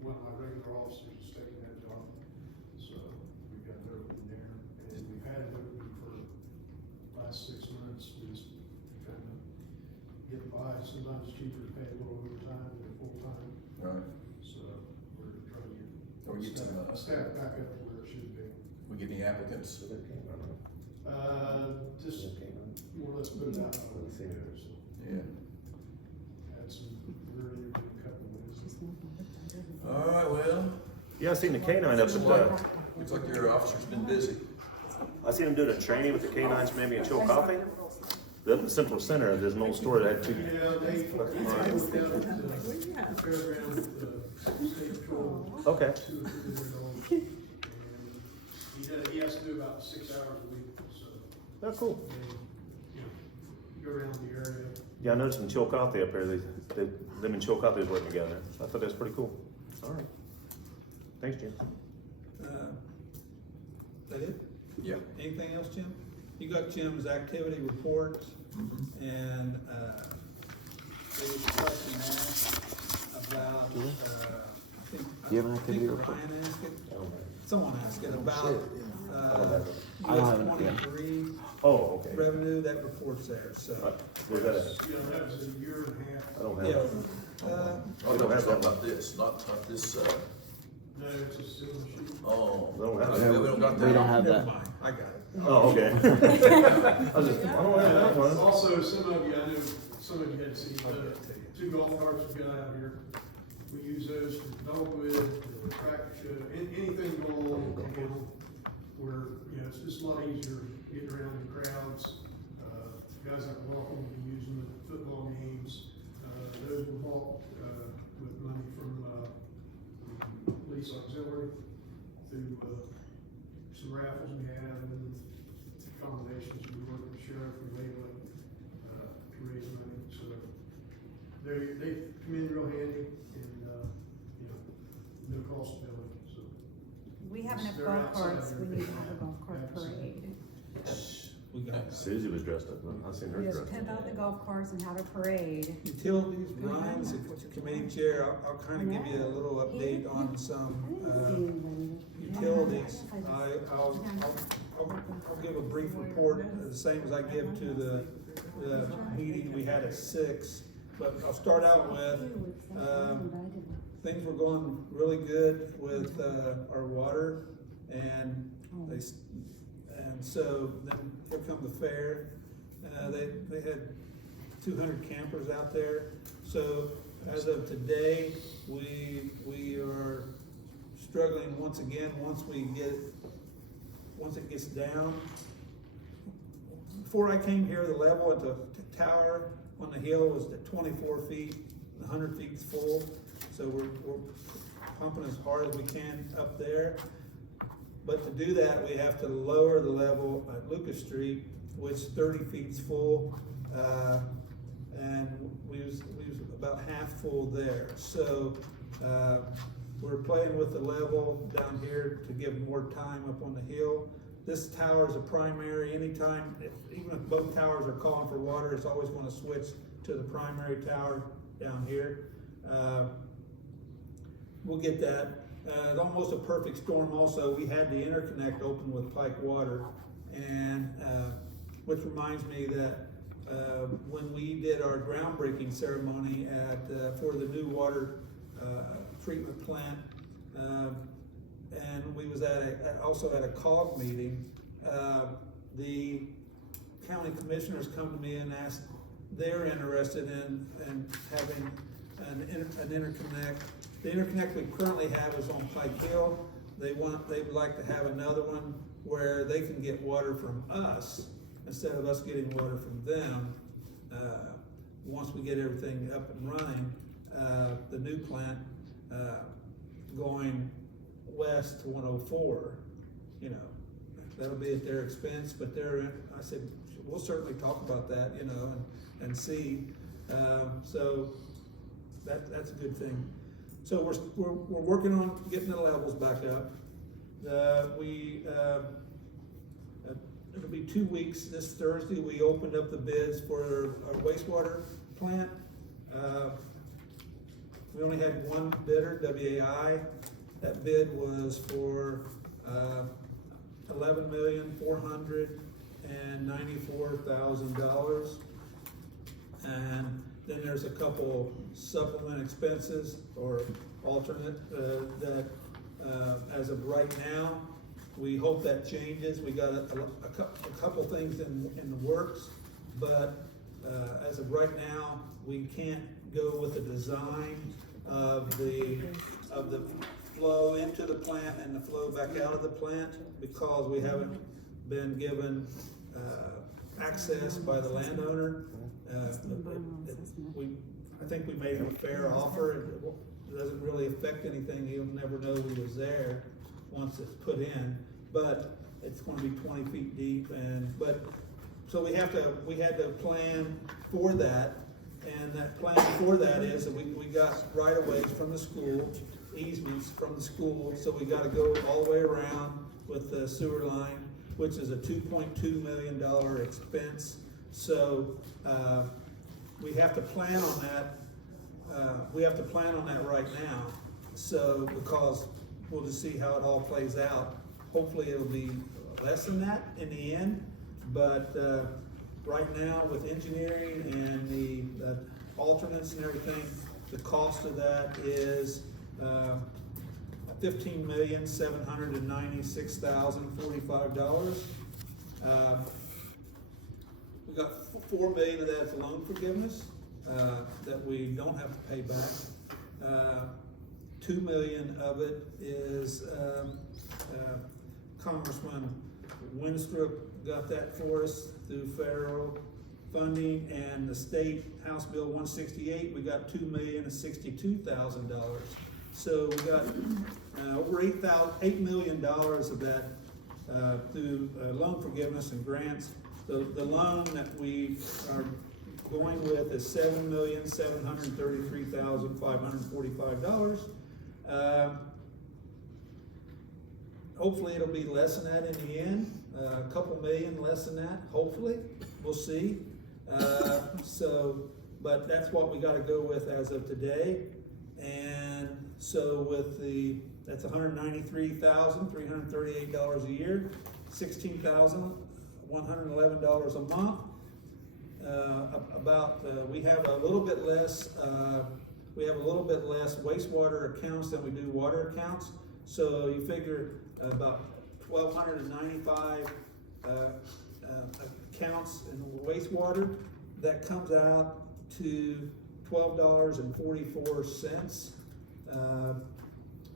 One of my regular officers is taking that job, so we've got it open there. And we've had it open for the last 6 months, we just kind of getting by. Sometimes it's cheaper to pay a little overtime than full-time, right, so we're trying to Or get some, get staff back up to where it should be. we get any applicants? Just more or less put it out. Yeah. Had some very good couple of weeks. All right, well, Yeah, I seen the canine up at, looks like your officer's been busy. I seen him doing a training with the canines, maybe a chill coffee. The up in Central Center, there's an old store that had 2. Yeah, they down at the fairground with the say patrol. Okay. 2 or 3 years old. And he has to do about 6 hours a week, so. Oh, cool. They, you know, go around the area. Yeah, I noticed in Chillicothe up there, them and Chillicothe was working together. I thought that was pretty cool. All right. Thanks, Jim. That it? Yeah. Anything else, Jim? You got Jim's activity reports, and, there was a question asked about, I think. Do you have an activity I think report? Ryan asked it, someone asked it about, don't have it. I don't US have it, yeah. 23 Oh, okay. revenue, that report's there, so. Where's that at? You know, that was a year and a half. I don't have Yeah, it. Oh, We don't have that. Not this, not this, No, it's a silver sheet. oh. We don't have Okay, that. we don't got We don't that. have never that. mind, I got it. Oh, okay. I was just, I don't have that one. Also, some of you, I know, some of you had seen the 2 golf carts we got out here. We use those to dog with, tractor show, anything going on in town where, you know, it's just a lot easier getting around in crowds. Guys like Welcome will be using the football games. Those were bought, with money from, police auxiliary through, some raffles we have and combinations we work with the sheriff and Layla, to raise money, so they come in real handy and, you know, no cost billing, so. We have enough They're golf outside carts, we there. need to have a golf cart parade. We got Susie was dressed up. I seen her We dressed just up. pimp out the golf carts and have a parade. utilities, Ryan's committee chair, I'll kind of give you a little update on some, utilities. I'll give a brief report, the same as I give to the meeting we had at 6. But I'll start out with, things were going really good with, our water, and and so then here come the fair. They had 200 campers out there. So as of today, we are struggling once again, once it gets down. Before I came here, the level at the tower on the hill was at 24 feet, 100 feet is full. So we're pumping as hard as we can up there. But to do that, we have to lower the level at Lucas Street, which 30 feet's full, and we was about half full there. So we're playing with the level down here to give more time up on the hill. This tower is a primary. Anytime, even if both towers are calling for water, it's always going to switch to the primary tower down here. We'll get that. It's almost a perfect storm also. We had the interconnect open with Pike Water, and which reminds me that when we did our groundbreaking ceremony for the new water treatment plant, and we was also at a COG meeting, the county commissioners come to me and asked, they're interested in having an interconnect. The interconnect we currently have is on Pike Hill. They would like to have another one where they can get water from us instead of us getting water from them. Once we get everything up and running, the new plant going west to 104, you know, that'll be at their expense, but I said, we'll certainly talk about that, you know, and see. So that's a good thing. So we're working on getting the levels back up. It'll be 2 weeks. This Thursday, we opened up the bids for our wastewater plant. We only had one bidder, WAI. That bid was for $11,494,000. And then there's a couple supplement expenses or alternate that as of right now, we hope that changes. We got a couple things in the works, but as of right now, we can't go with the design of the flow into the plant and the flow back out of the plant because we haven't been given access by the landowner. I think we made him a fair offer. doesn't really affect anything, you'll never know we was there once it's put in, but it's gonna be 20 feet deep so we had to plan for that, and that plan for that is that we got right of ways from the school, easements from the school, so we gotta go all the way around with the sewer line, which is a $2.2 million expense. So, we have to plan on that, right now. So, because we'll just see how it all plays out. Hopefully it'll be less than that in the end, but, right now with engineering and the alternates and everything, the cost of that is, $15,796,045. We got $4 million of that's loan forgiveness that we don't have to pay back. $2 million of it is Congressman Winstrup got that for us through federal funding, and the state House Bill 168, we got $2,062,000. So we got over $8 million of that through loan forgiveness and grants. The loan that we are going with is $7,733,545. Hopefully it'll be less than that in the end, a couple million less than that, hopefully, we'll see. But that's what we gotta go with as of today. And so that's $193,338 a year, $16,111 a month. We have a little bit less wastewater accounts than we do water accounts. So you figure about 1,295 accounts in wastewater. That comes out to $12.44.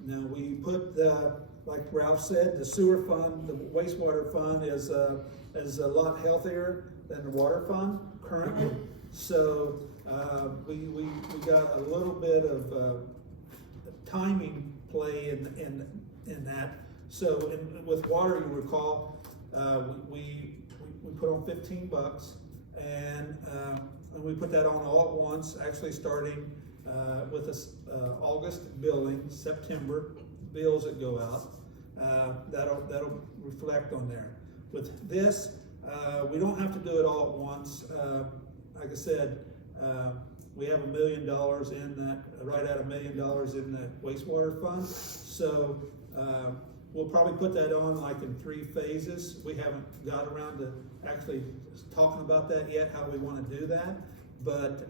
Now we put like Ralph said, the sewer fund, the wastewater fund is a lot healthier than the water fund currently. So we got a little bit of timing play in that. So with water, you recall, we put on $15, and we put that on all at once, actually starting with this August billing, September bills that go out. That'll reflect on there. With this, we don't have to do it all at once. Like I said, we have $1 million in that, right at $1 million in the wastewater fund. So we'll probably put that on like in 3 phases. We haven't got around to actually talking about that yet, how we want to do that. But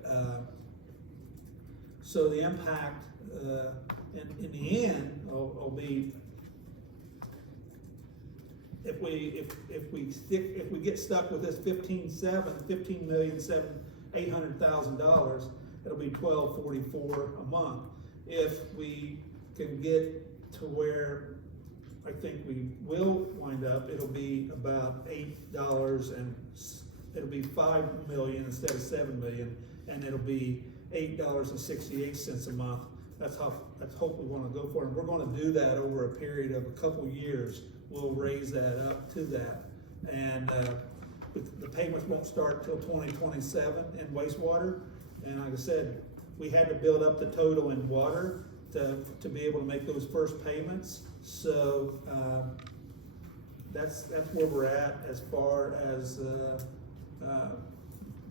so the impact in the end will be, if we get stuck with this $15,800,000, it'll be $12.44 a month. If we can get to where I think we will wind up, it'll be about $8, and it'll be $5 million instead of $7 million, and it'll be $8.68 a month. That's hope we want to go for, and we're going to do that over a period of a couple years. We'll raise that up to that, and the payments won't start till 2027 in wastewater. And like I said, we had to build up the total in water to be able to make those first payments. So that's where we're at as far as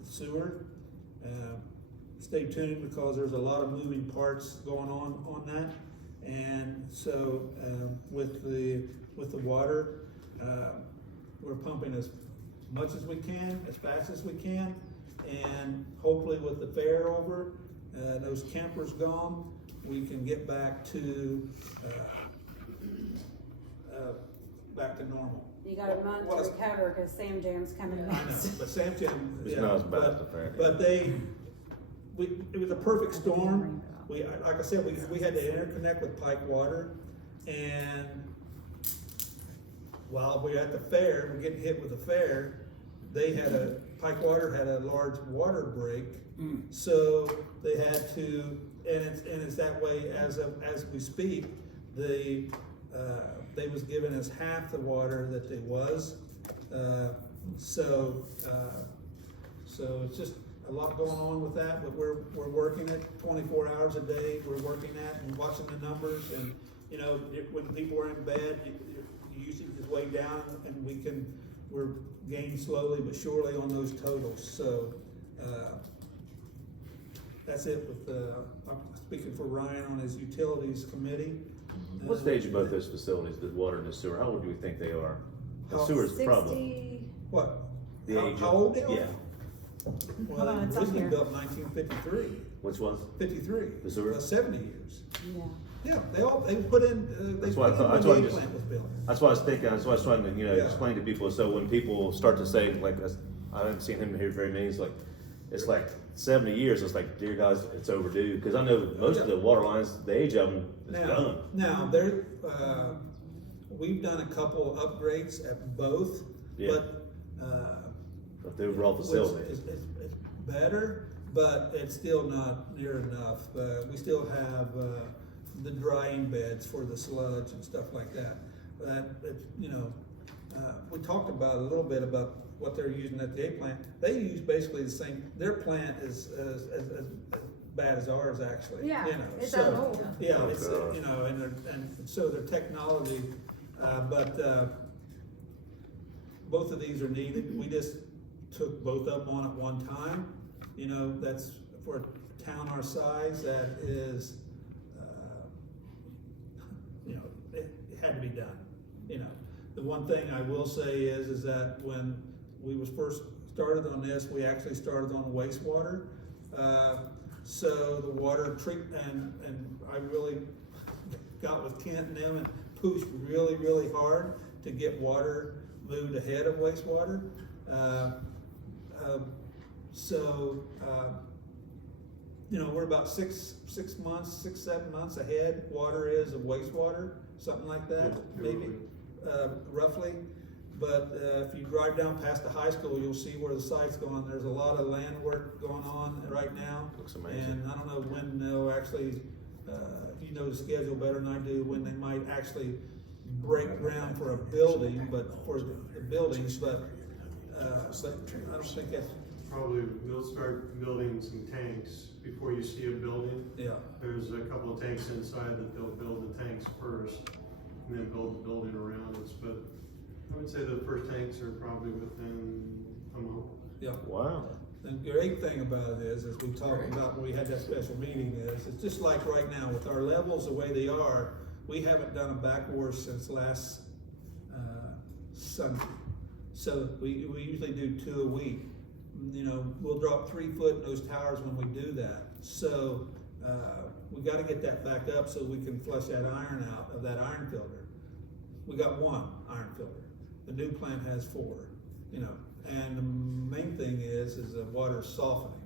sewer. Stay tuned, because there's a lot of moving parts going on that. And so with the water, we're pumping as much as we can, as fast as we can, and hopefully with the fair over, those campers gone, we can get back to normal. You got a month to recover, because Sam Jam's coming I know, next. but Sam Jam, It's yeah, not as bad as the fair. but it was a perfect storm. Like I said, we had to interconnect with Pike Water, and while we're at the fair, we're getting hit with the fair, Pike Water had a large water break, so they had to it's that way as we speak. They was giving us half the water that they was, so it's just a lot going on with that, but we're working it 24 hours a day. We're working at and watching the numbers, and you know, when people are in bed, your usage is way down, and we're gaining slowly but surely on those totals. So that's it with I'm speaking for Ryan on his utilities committee. What stage of both those facilities, the water and the sewer, how old do you think they are? The sewer's probably. What? The age How of- old they are? Yeah. Well, Hold on, it it's was up here. built in 1953. Which one? 53. The sewer? 70 years. Yeah. Yeah, they put in. That's why I thought- when that's the why I A just- plant was built. That's what I was thinking, that's what I was trying to, Yeah. explain to people, so when people start to say, like, I haven't seen him here very many, it's like 70 years, it's like, dear guys, it's overdue, because I know most of the water lines, the age of them is done. Now, we've done a couple upgrades at both, Yeah. but The overall facility. It's better, but it's still not near enough. We still have the drying beds for the sludge and stuff like that. We talked about a little bit about what they're using at the A plant. They use basically the same. Their plant is as bad as ours, actually. Yeah, you know, it's so, that old. Yeah, Oh, it's gosh. and so their technology, but both of these are needed. We just took both of them on at one time. You know, that's for a town our size. That is, it had to be done. You know, the one thing I will say is that when we was first started on this, we actually started on wastewater. So the water and I really got with Kent and them and pushed really, really hard to get water moved ahead of wastewater. We're about 7 months ahead, water is of wastewater, something like that, maybe, roughly. But if you drive down past the high school, you'll see where the site's going. There's a lot of land work going on right now. Looks amazing. And I don't know when they'll actually, you know the schedule better than I do, when they might actually break ground for a building, but for the buildings, but I don't think that's, Probably we'll start building some tanks before you see a building. yeah. There's a couple of tanks inside that they'll build the tanks first and then build the building around us. But I would say the first tanks are probably within a month. Yeah. Wow. The great thing about it is we talked about when we had that special meeting it's just like right now with our levels the way they are, we haven't done a backwash since last Sunday. So we usually do 2 a week. You know, we'll drop 3 foot in those towers when we do that. So we got to get that back up so we can flush that iron out of that iron filter. We got 1 iron filter. The new plant has 4. You know, and the main thing is the water softening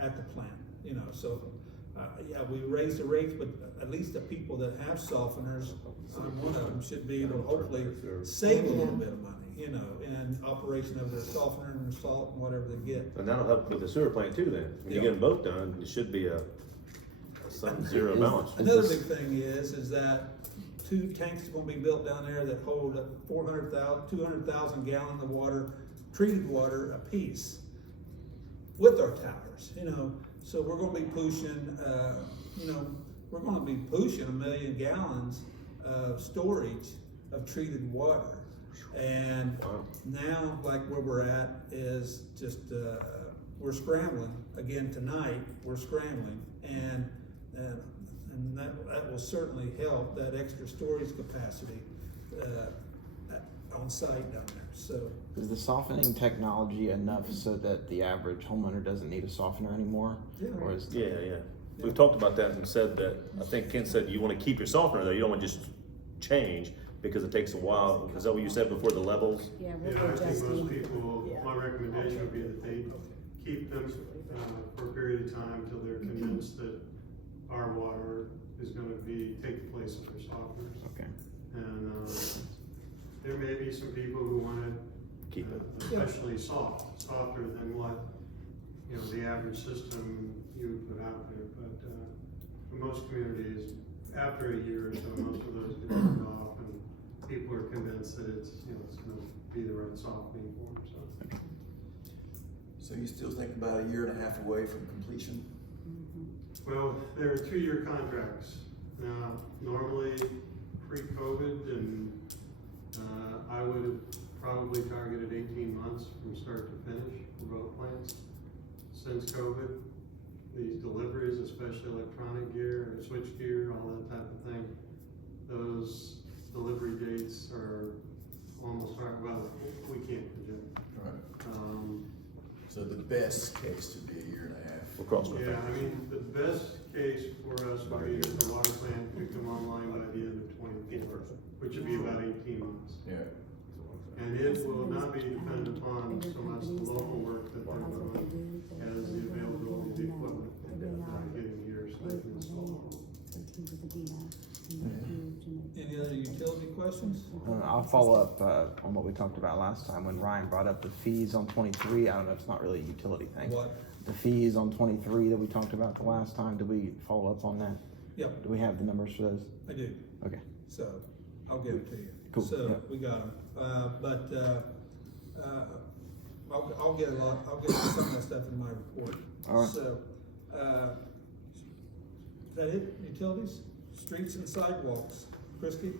at the plant. You know, so yeah, we raised the rates, but at least the people that have softeners, one of them should be able to hopefully save a little bit of money. You know, in operation of their softener and their salt and whatever they get. And that'll help with the sewer plant too then. When you get them both done, it should be some zero balance. Another big thing is that 2 tanks are gonna be built down there that hold 200,000 gallons of water, treated water apiece with our towers, you know. So we're gonna be pushing, we're gonna be pushing 1 million gallons of storage of treated water. And now, like where we're at is just, we're scrambling again tonight, we're scrambling. And that will certainly help that extra storage capacity on site down there. So Is the softening technology enough so that the average homeowner doesn't need a softener anymore? Yeah. Or is Yeah. We've talked about that and said that, I think Ken said you want to keep your softener though, you don't want to just change because it takes a while. Is that what you said before, the levels? Yeah, we'll Yeah, go I think most adjusting. people, my recommendation would be that they keep them for a period of time until they're convinced that our water is gonna take the place of their softeners. Okay. And there may be some people who wanna Keep it. especially softer than what, the average system you would put out there, but most communities, after a year or so, most of those get turned off, and people are convinced that it's, you know, it's gonna be the right softening for them, so. So you still think about a year and a half away from completion? Well, there are 2-year contracts. Now, normally, pre-COVID, and, I would have probably targeted 18 months from start to finish for both plants. Since COVID, these deliveries, especially electronic gear, or switch gear, all that type of thing, those delivery dates are almost hard, well, we can't project. Right. Um, So the best case would be a year and a half. We'll cross my Yeah, I fingers. mean, the best case for us would be that the water plant could come online by the end of 24, which would be about 18 months. Yeah. And it will not be dependent upon so much the local work that they're doing as the availability of the equipment getting here so they can install. Any other utility questions? I'll follow up, on what we talked about last time when Ryan brought up the fees on 23. I don't know, it's not really a utility thing. What? The fees on 23 that we talked about the last time, did we follow up on that? Yep, Do we have the numbers for those? I do. Okay. So, I'll give it to you. Cool, So, yep. we got them, I'll get I'll get some of that stuff in my report. All right. So, is that it, utilities, streets and sidewalks, Christie?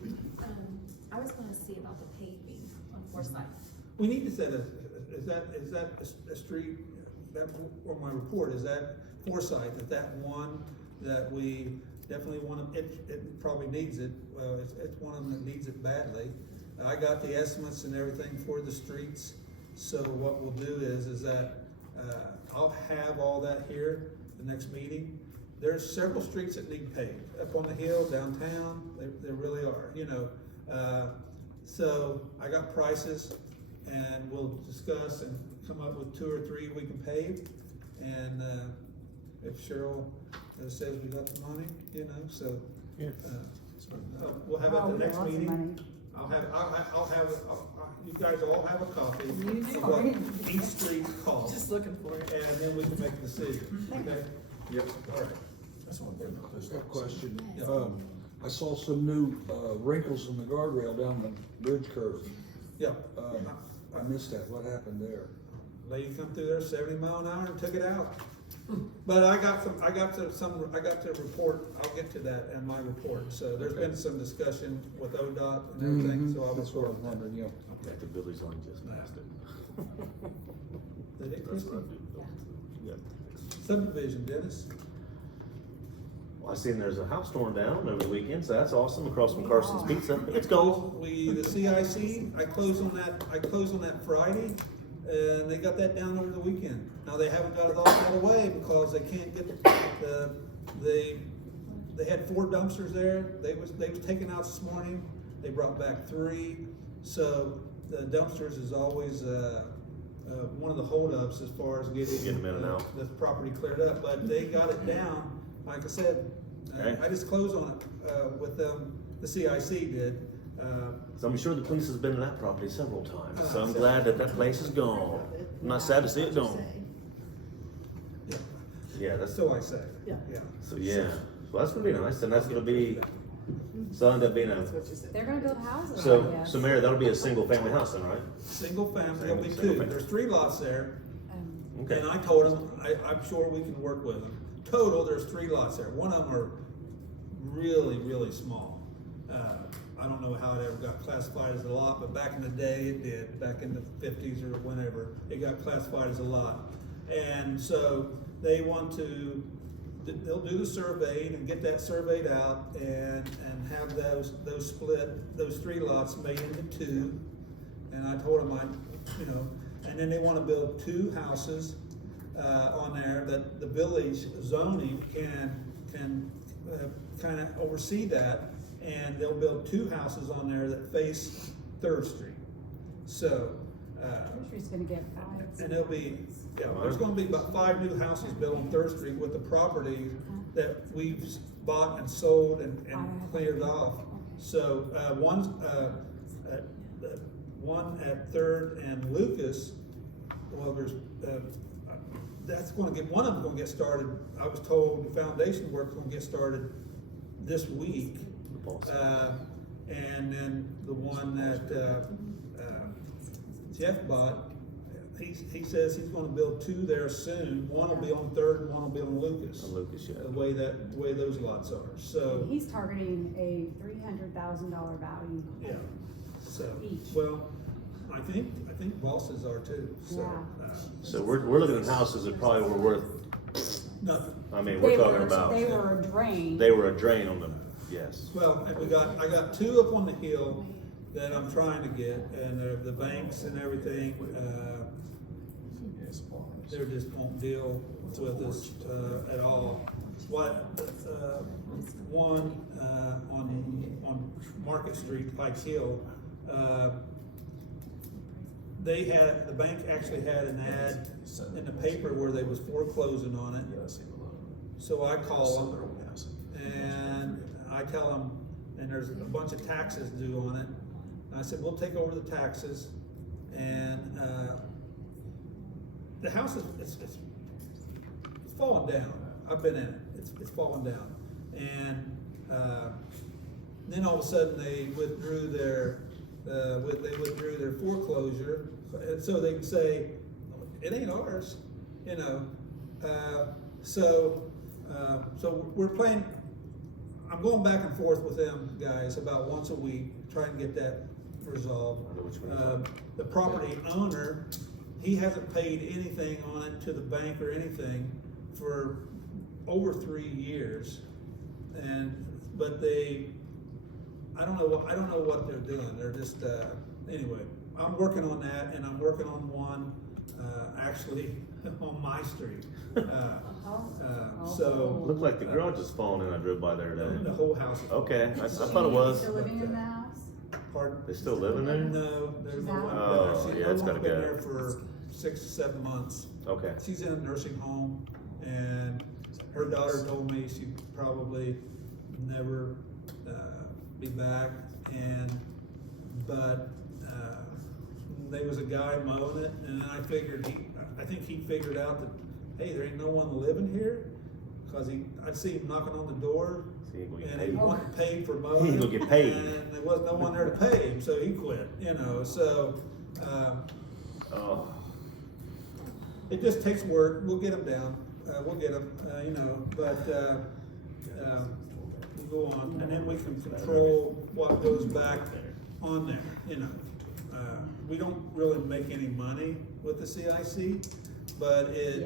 I was gonna see about the paving on Forsyth. We need to say that, is that a street, that, on my report, is that Forsyth, is that one that we definitely want to, it probably needs it, well, it's one of them that needs it badly. I got the estimates and everything for the streets, so what we'll do is that, I'll have all that here, the next meeting. There's several streets that need paved, up on the hill, downtown, they really are, you know. So I got prices, and we'll discuss and come up with 2 or 3 we can pave. And, if Cheryl says we got the money, you know, so. Yeah. We'll have at the next Lots of meeting. money. You guys all have a copy You do. of what each street costs, Just looking for it. and then we can make a decision, okay? Yep. All right. That's one thing about this. Got a question. Yeah. I saw some new, wrinkles in the guardrail down the bridge curve. Yeah. I missed that. What happened there? Lady come through there 70 mile an hour and took it out. But I got the report, I'll get to that in my report. So there's been some discussion with ODOT and everything, so I was That's what I was wondering, yeah. Back to Billy's line just passed it. Did it, That's Christie? what I do. Yeah. Subdivision, Dennis. Well, I seen there's a house torn down over the weekend, so that's awesome, across from Carson's Pizza. It's gone. The CIC, I closed on that Friday, and they got that down over the weekend. Now, they haven't got it all away because they can't get they had 4 dumpsters there. They was taken out this morning. They brought back 3. So the dumpsters is always, one of the holdups as far as getting Get 'em in and out. the property cleared up, but they got it down. Like I said, Okay. I just closed on it, with them, the CIC did. So I'm sure the police has been to that property several times, so I'm glad that that place is gone. I'm not sad to see it gone. Yeah, Yeah, that's, so I say, Yeah. yeah. so yeah, so that's gonna be nice, and that's gonna be, so end up being a, That's what you said. They're gonna build houses, I so, guess. so Mary, that'll be a single family house then, right? Single family, there'll be Single 2. family. There's 3 lots there. Okay. And I told them, I'm sure we can work with them. Total, there's 3 lots there. One of them are really, really small. I don't know how it ever got classified as a lot, but back in the day it did, back in the 50s or whenever, it got classified as a lot. And so they want to, they'll do the survey and get that surveyed out and have those split, those 3 lots made into 2. And I told them and then they want to build 2 houses on there that the village zoning can kind of oversee that, and they'll build 2 houses on there that face 3rd Street. So, Country's gonna get 5. and there'll be, there's gonna be about 5 new houses built on 3rd Street with the property that we've bought and sold and cleared off. So, one at 3rd and Lucas, well, there's, that's gonna get, one of them's gonna get started, I was told the foundation work's gonna get started this week. And then the one that, Jeff bought, he says he's gonna build two there soon. One will be on Third and one will be on Lucas. On Lucas, yeah. The way those lots are, so, He's targeting a $300,000 value. yeah, so, Each. well, I think Bosses are too, so. Yeah. So we're looking at houses that probably were worth, Nothing. I mean, we're talking They about, were a drain. they were a drain on them, yes. Well, and I got two up on the hill that I'm trying to get, and the banks and everything, they just won't deal with us, at all. One, on Market Street, Pike Hill, the bank actually had an ad in the paper where they was foreclosing on it. So I call them, and I tell them, and there's a bunch of taxes due on it. And I said, we'll take over the taxes, and, the house is, it's falling down. I've been in it, it's falling down. And, then all of a sudden they withdrew their foreclosure, and so they can say, it ain't ours, you know. So we're playing, I'm going back and forth with them guys about once a week, trying to get that resolved. I know which one you're talking about. The property owner, he hasn't paid anything on it to the bank or anything for over 3 years. But I don't know what they're doing. They're just, anyway, I'm working on that, and I'm working on one, actually, on my street. So. Looked like the garage is falling in, I drove by there The today. whole house. Okay, I thought it was. Still living in the house? Pardon? They still living there? No, there's no one. Oh, She's yeah, it's only gotta been go. there for 6 to 7 months. Okay. She's in a nursing home, and her daughter told me she probably never be back. But there was a guy mowing it, and I think he figured out that, hey, there ain't no one living here, cause I'd see him knocking on the door, So you gonna get and he paid. wanted paid for mowing. He gonna get paid. And there was no one there to pay him, so he quit, you know, so, Oh, it just takes work. We'll get them down. We'll get them, you know, but, we'll go on, and then we can control what goes back on there, you know. We don't really make any money with the CIC, but it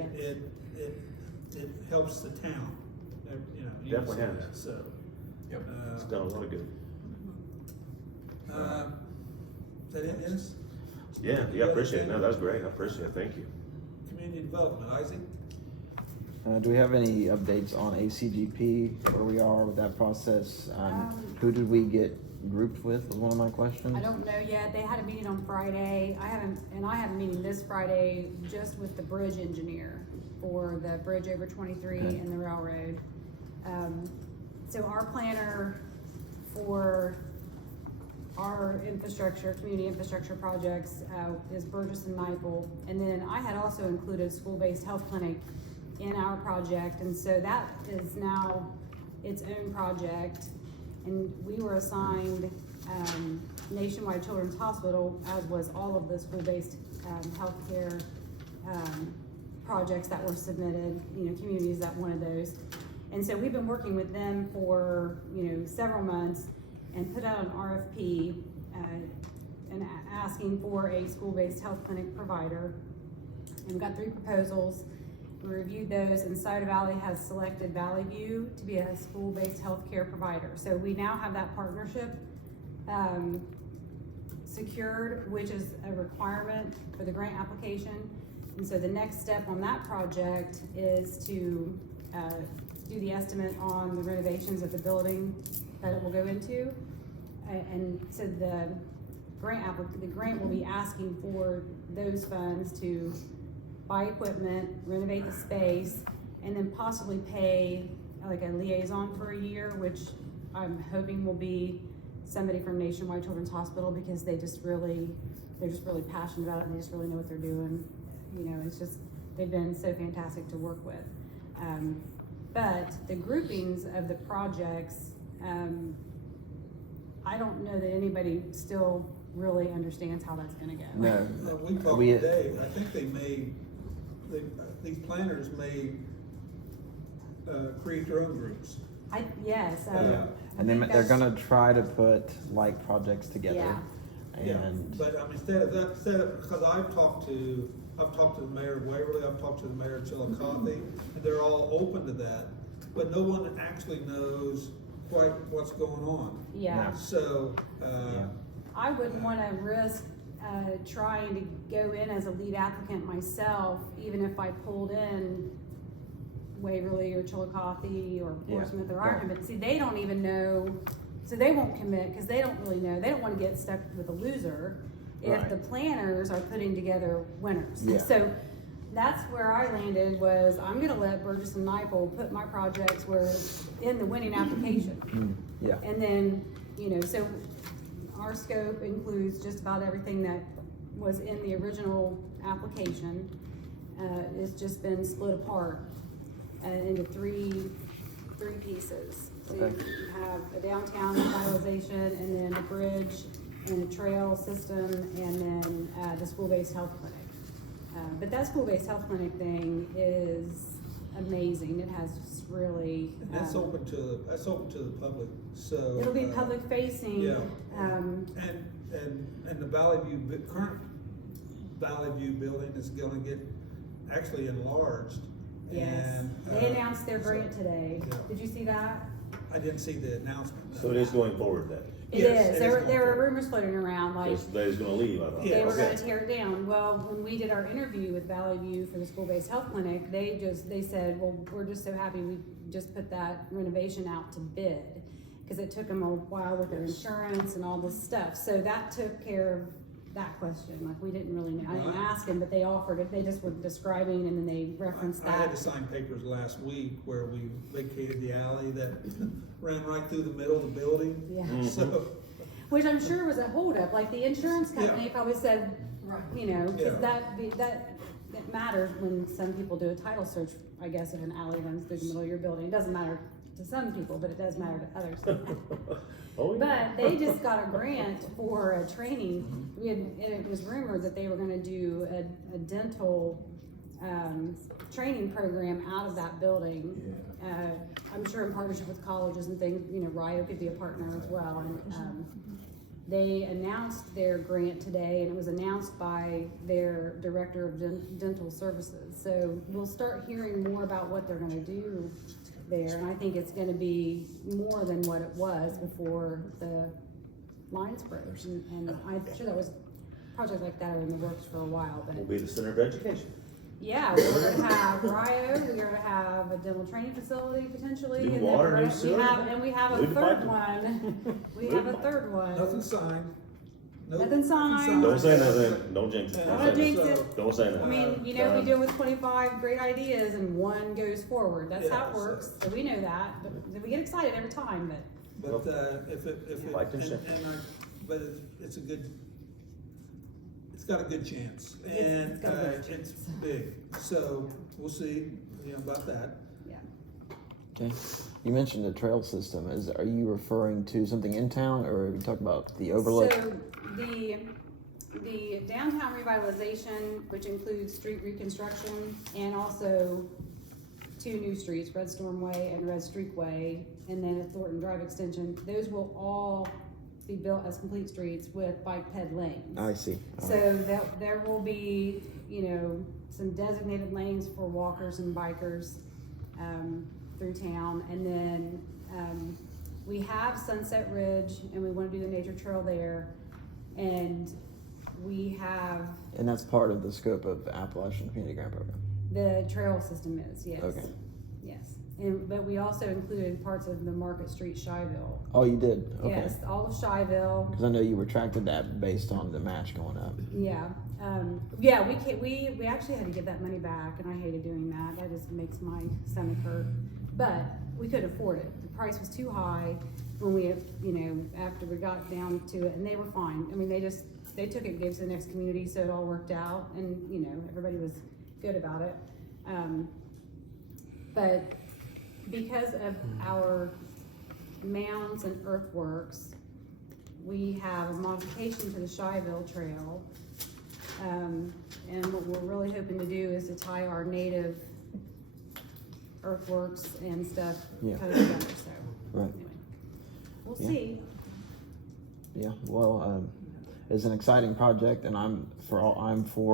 helps the town, you know. you Definitely can say has. that, So. Yep. it's done a lot of good. Is that it, Dennis? Yeah, I appreciate it. No, that was great. I appreciate it. Thank you. Community development, Isaac? Do we have any updates on ACGP, where we are with that process? Who did we get grouped with, was one of my questions. I don't know yet. They had a meeting on Friday. I have a meeting this Friday just with the bridge engineer for the bridge over 23 and the railroad. So our planner for our infrastructure, community infrastructure projects, is Burgess and Nyepel. And then I had also included school-based health clinic in our project. And so that is now its own project. And we were assigned Nationwide Children's Hospital, as was all of the school-based healthcare projects that were submitted, you know, communities that wanted those. And so we've been working with them for, you know, several months and put out an RFP and asking for a school-based health clinic provider. And we got 3 proposals. We reviewed those, and Scioto Valley has selected Valley View to be a school-based healthcare provider. So we now have that partnership secured, which is a requirement for the grant application. And so the next step on that project is to do the estimate on the renovations of the building that it will go into. And so the grant will be asking for those funds to buy equipment, renovate the space, and then possibly pay like a liaison for a year, which I'm hoping will be somebody from Nationwide Children's Hospital, because they're just really passionate about it, and they just really know what they're doing. You know, it's just they've been so fantastic to work with. But the groupings of the projects, I don't know that anybody still really understands how that's gonna go. No, We talked We- today, I think these planners may, create their own groups. Yes, Yeah. and then they're gonna try to put like projects together. Yeah, And but I mean, because I've talked to the mayor of Waverly, I've talked to the mayor of Chillicothe, and they're all open to that, but no one actually knows quite what's going on. Yeah. So, Yeah. I wouldn't wanna risk, trying to go in as a lead applicant myself, even if I pulled in Waverly or Chillicothe or Yeah, Portsmouth or right. Iron, but see, they don't even know, so they won't commit, cause they don't really know, they don't wanna get stuck with a loser if Right. the planners are putting together winners. Yeah. So, that's where I landed was, I'm gonna let Burgess and Nyepel put my projects where, in the winning application. yeah, And then, so our scope includes just about everything that was in the original application. It's just been split apart into three pieces. So Okay. you have a downtown revitalization, and then a bridge and a trail system, and then the school-based health clinic. But that school-based health clinic thing is amazing. It has just really. that's open to the public, so. It'll be public facing. Yeah. Um, And the current Valley View building is gonna get actually enlarged. Yes, And, they announced their grant so- today. Yeah. Did you see that? I didn't see the announcement. So it is going forward then? It Yes, is. it There is were going rumors floating around, like, Because they's gonna leave, I thought. Yeah. they were Okay. gonna tear it down. Well, when we did our interview with Valley View for the school-based health clinic, they said, well, we're just so happy we just put that renovation out to bid. Cause it took them a while with their insurance and all this stuff. So that took care of that question. Like, we didn't really know. I didn't ask them, but they offered it. They just were describing, and then they referenced I had to that. sign papers last week where we vacated the alley that ran right through the middle of the building. Yeah. So, Which I'm sure was a holdup, like the insurance company Yeah. probably said, Yeah. cause that matters when some people do a title search, I guess, if an alley runs through the middle of your building. It doesn't matter to some people, but it does matter to others. Oh, yeah. But they just got a grant for a training. It was rumored that they were gonna do a dental, training program out of that building. I'm sure in partnership with colleges and things, Rio could be a partner as well. And, they announced their grant today, and it was announced by their director of dental services. So we'll start hearing more about what they're gonna do there, and I think it's gonna be more than what it was before the lines broke. And I'm sure that was, projects like that are in the works for a while, but Will be the center of education. yeah, we're gonna have Rio, we're gonna have a dental training facility potentially. New and then water, we're new gonna- sewer. We have a New third Piketon. one. We have a third one. nothing signed. Nope, Nothing signed. Don't say nothing, don't jinx it. Don't Don't say jinx nothing. it. Don't say I nothing. mean, we deal with 25 great ideas and one goes forward. That's how it Yeah, works. So we know that, but we get excited every time, but. But, if it, Like this, but it's a good, it's got a good chance. It's And, got a good it's big, so we'll see, about that. okay. You mentioned the trail system. Are you referring to something in town, or are you talking about the overlook? So the downtown revitalization, which includes street reconstruction and also 2 new streets, Red Storm Way and Red Streak Way, and then a Thornton Drive extension, those will all be built as complete streets with bike ped lanes. I see. So that there will be, some designated lanes for walkers and bikers, through town. And then, we have Sunset Ridge, and we wanna do the nature trail there. And we have, And that's part of the scope of the Appalachian Community Grant Program. the trail system is, yes. Okay. Yes, but we also included parts of the Market Street Shyville. Oh, you did? Okay. Yes, all of Shyville. Because I know you retracted that based on the match going up. Yeah, we actually had to give that money back, and I hated doing that. That just makes my stomach hurt. But we couldn't afford it. The price was too high when we, after we got down to it, and they were fine. I mean, they took it and gave it to the next community, so it all worked out, and everybody was good about it. But because of our mounds and earthworks, we have a modification to the Shyville Trail. And what we're really hoping to do is to tie our native earthworks and stuff Yeah. kind of together, so. Right. Anyway, we'll Yeah. see. Yeah, well, it's an exciting project, and I'm for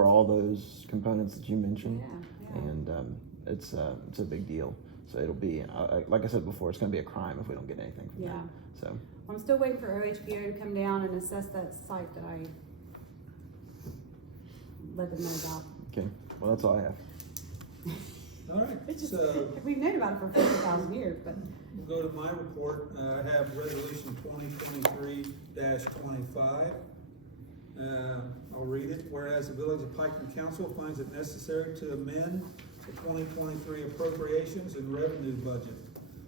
all those components that you mentioned. Yeah. And it's a big deal. So it'll be, like I said before, it's going to be a crime if we don't get anything from Yeah. that. So I'm still waiting for OHBO to come down and assess that site that I let them know about. okay, well that's all I have. All right, It's just, so we've known about it for 50,000 years, but we'll go to my report. I have resolution 2023-25. I'll read it. Whereas the Village of Piketon Council finds it necessary to amend the 2023 appropriations and revenue budget.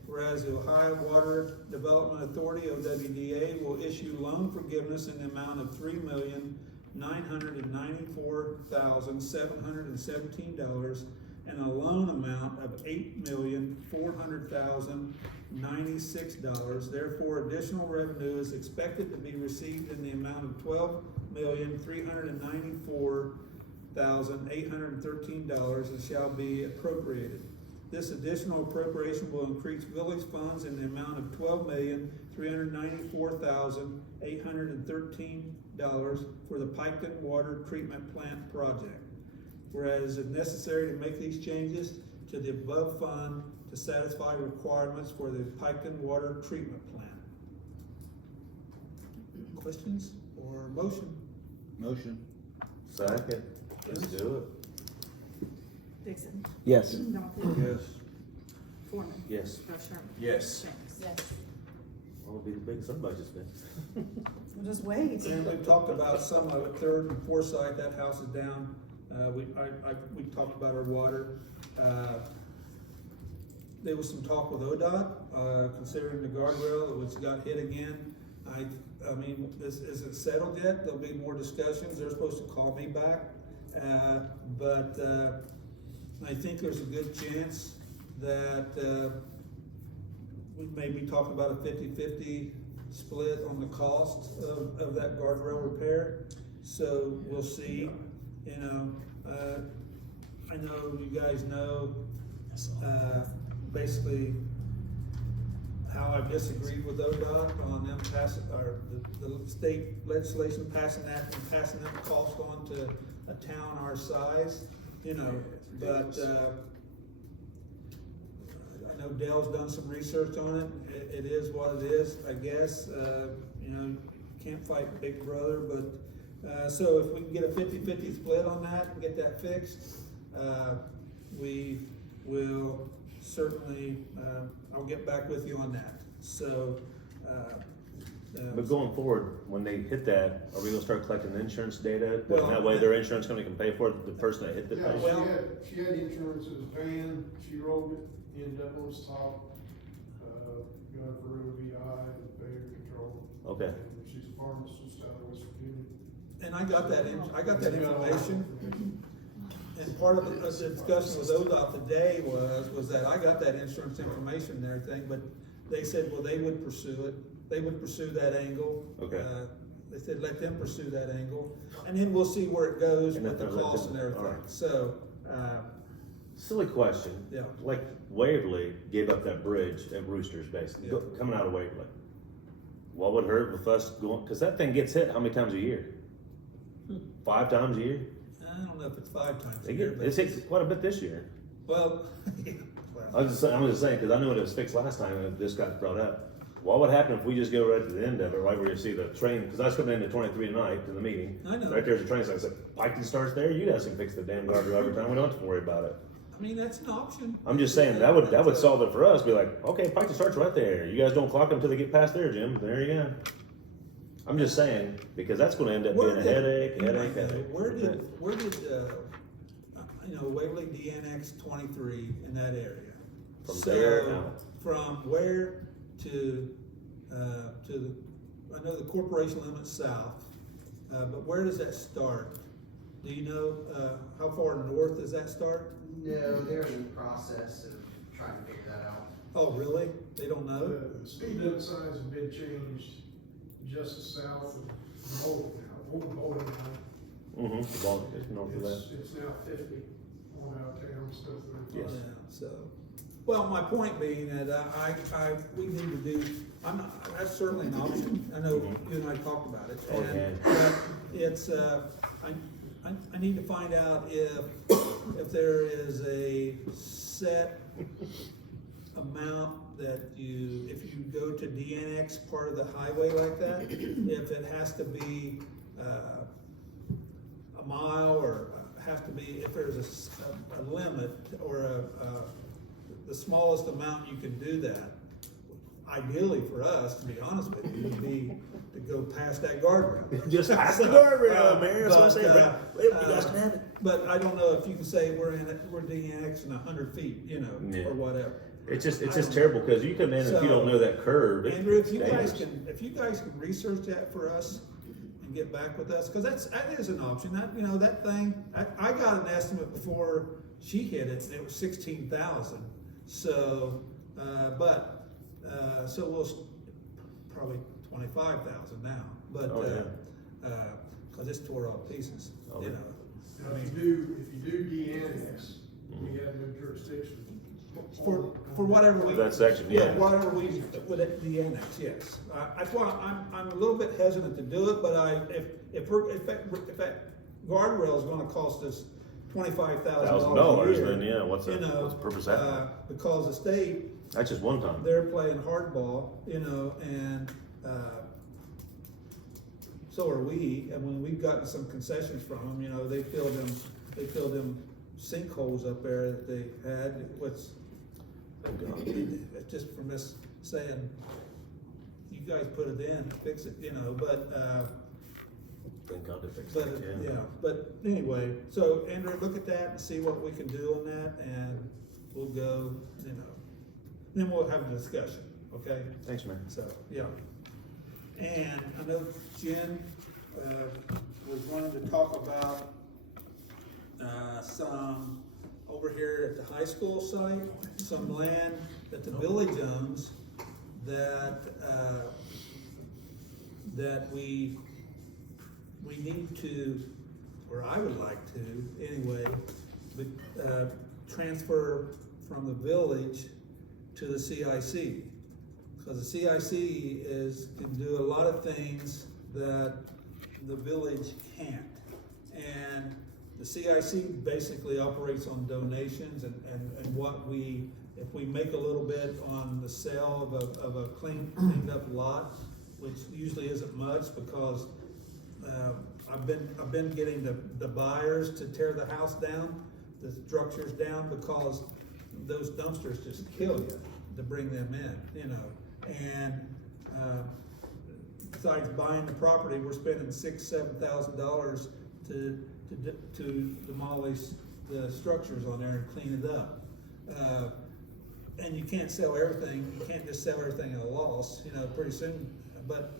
Whereas the Ohio Water Development Authority, OWDA, will issue loan forgiveness in the amount of $3,994,717 and a loan amount of $8,400,096. Therefore, additional revenue is expected to be received in the amount of $12,394,813 and shall be appropriated. This additional appropriation will increase village funds in the amount of $12,394,813 for the Piketon Water Treatment Plant project. Whereas it's necessary to make these changes to the above fund to satisfy requirements for the Piketon Water Treatment Plant. Questions or motion? Motion. Second. Let's do it. Dixon, Yes. Donaldson, Yes. Foreman, Yes. Sherman. Yes. James. yes, What would be the biggest some budget's been? We'll just wait. And we've talked about some of it, Third and Forsyth, that house is down. We talked about our water. There was some talk with ODOT, considering the guardrail, which got hit again. I mean, this isn't settled yet. There'll be more discussions. They're supposed to call me back. But I think there's a good chance that, we may be talking about a 50-50 split on the cost of that guardrail repair. So we'll see, you know, I know you guys know, basically how I've disagreed with ODOT on them passing, or the state legislation passing that and passing that cost on to a town our size, you know, but, I know Dale's done some research on it. It is what it is, I guess. You know, can't fight Big Brother, but, so if we can get a 50-50 split on that and get that fixed, we will certainly, I'll get back with you on that. So, But going forward, when they hit that, are we gonna start collecting insurance data? Well, And that way their insurance company can pay for it, the person that hit the Yeah, thing? Well- she had insurance, it was van, she rolled it, ended up on its top, got for OVI and behavior control. Okay. And she's a pharmacist out of West Virginia. and I got that information. And part of the discussion with ODOT today was that I got that insurance information and everything, but they said, well, they would pursue it. They would pursue that angle. Okay. They said, let them pursue that angle, and then we'll see where it goes And with the if they're cost and looking- everything. alright. So, Silly question. Yeah. Like Waverly gave up that bridge at Roosters basically, Yeah. coming out of Waverly. What would hurt with us going, cause that thing gets hit how many times a year? 5 times a year? I don't know if it's 5 times a It year, get, but, it's hit quite a bit this year. well, yeah, I'm just saying, cause I knew it was fixed last time and this got brought up. What would happen if we just go right to the end of it, right where you see the train, cause I was coming into 23 tonight to the meeting. I know. Right there's a train, so I said, Piketon starts there, you guys can fix the damn guardrail every time, we don't have to worry about it. I mean, that's an option. I'm just saying, that would solve it for us, be like, okay, Piketon starts right there, you guys don't clock them until they get past there, Jim, there you go. I'm just saying, because that's gonna end up being a headache. Where did, you know, Waverly de-annex 23 in that area? From So, there out. From where to I know the corporation limits south, but where does that start? Do you know, how far north does that start? No, they're in the process of trying to figure that out. Oh, really? They don't know? The speed limit signs have been changed just south of Bowling now, over Bowling now. Mm-hmm, the ball is north of that. It's now 50 on out of town, stuff. Yes. Yeah, so, well, my point being that we need to do, that's certainly an option. I know you and I talked about it. Oh, And yeah. it's, I need to find out if there is a set amount that if you go to DNX part of the highway like that, if it has to be, a mile or have to be, if there's a limit or the smallest amount you can do that. Ideally for us, to be honest with you, would be to go past that guardrail. Just past the guardrail, man, that's what I'm saying, you guys can have it. But I don't know if you can say we're DNX in 100 feet, you know, Yeah. or whatever. It's just terrible, because you come in and if you don't know that curve, Andrew, if you dangerous. guys can research that for us and get back with us, because that is an option. That, you know, that thing, I got an estimate before she hit it, and it was 16,000. So, so we'll probably 25,000 now. But because it's tore all to pieces, Oh, you yeah. know. Now, if you do de-annex, we have no jurisdiction. For whatever we. That section, yeah. Whatever we, with it, the annex, yes. That's why I'm a little bit hesitant to do it, but if that guardrail is gonna cost us $25,000 a year. Then yeah, what's you that, know, what's the purpose of that? Because the state, That's just one time. they're playing hardball, you know, and, so are we, and when we've gotten some concessions from them, you know, they filled them sinkholes up there that they had, it's just from us saying, you guys put it in, fix it, you know, but, Thank God they fixed but, it, yeah, but anyway, so Andrew, look at that and see what we can do on that, and we'll go, you know, then we'll have a discussion, okay? Thanks, man. So, yeah. And I know Jen, was wanting to talk about, some, over here at the high school site, some land that the village owns that we need to, or I would like to, anyway, transfer from the village to the CIC. Because the CIC can do a lot of things that the village can't. And the CIC basically operates on donations and what if we make a little bit on the sale of a cleaned up lot, which usually isn't much, because I've been getting the buyers to tear the house down, the structures down, because those dumpsters just kill you to bring them in, you know. And besides buying the property, we're spending $6,000-7,000 to demolish the structures on there and clean it up. And you can't sell everything. You can't just sell everything at a loss, you know, pretty soon. But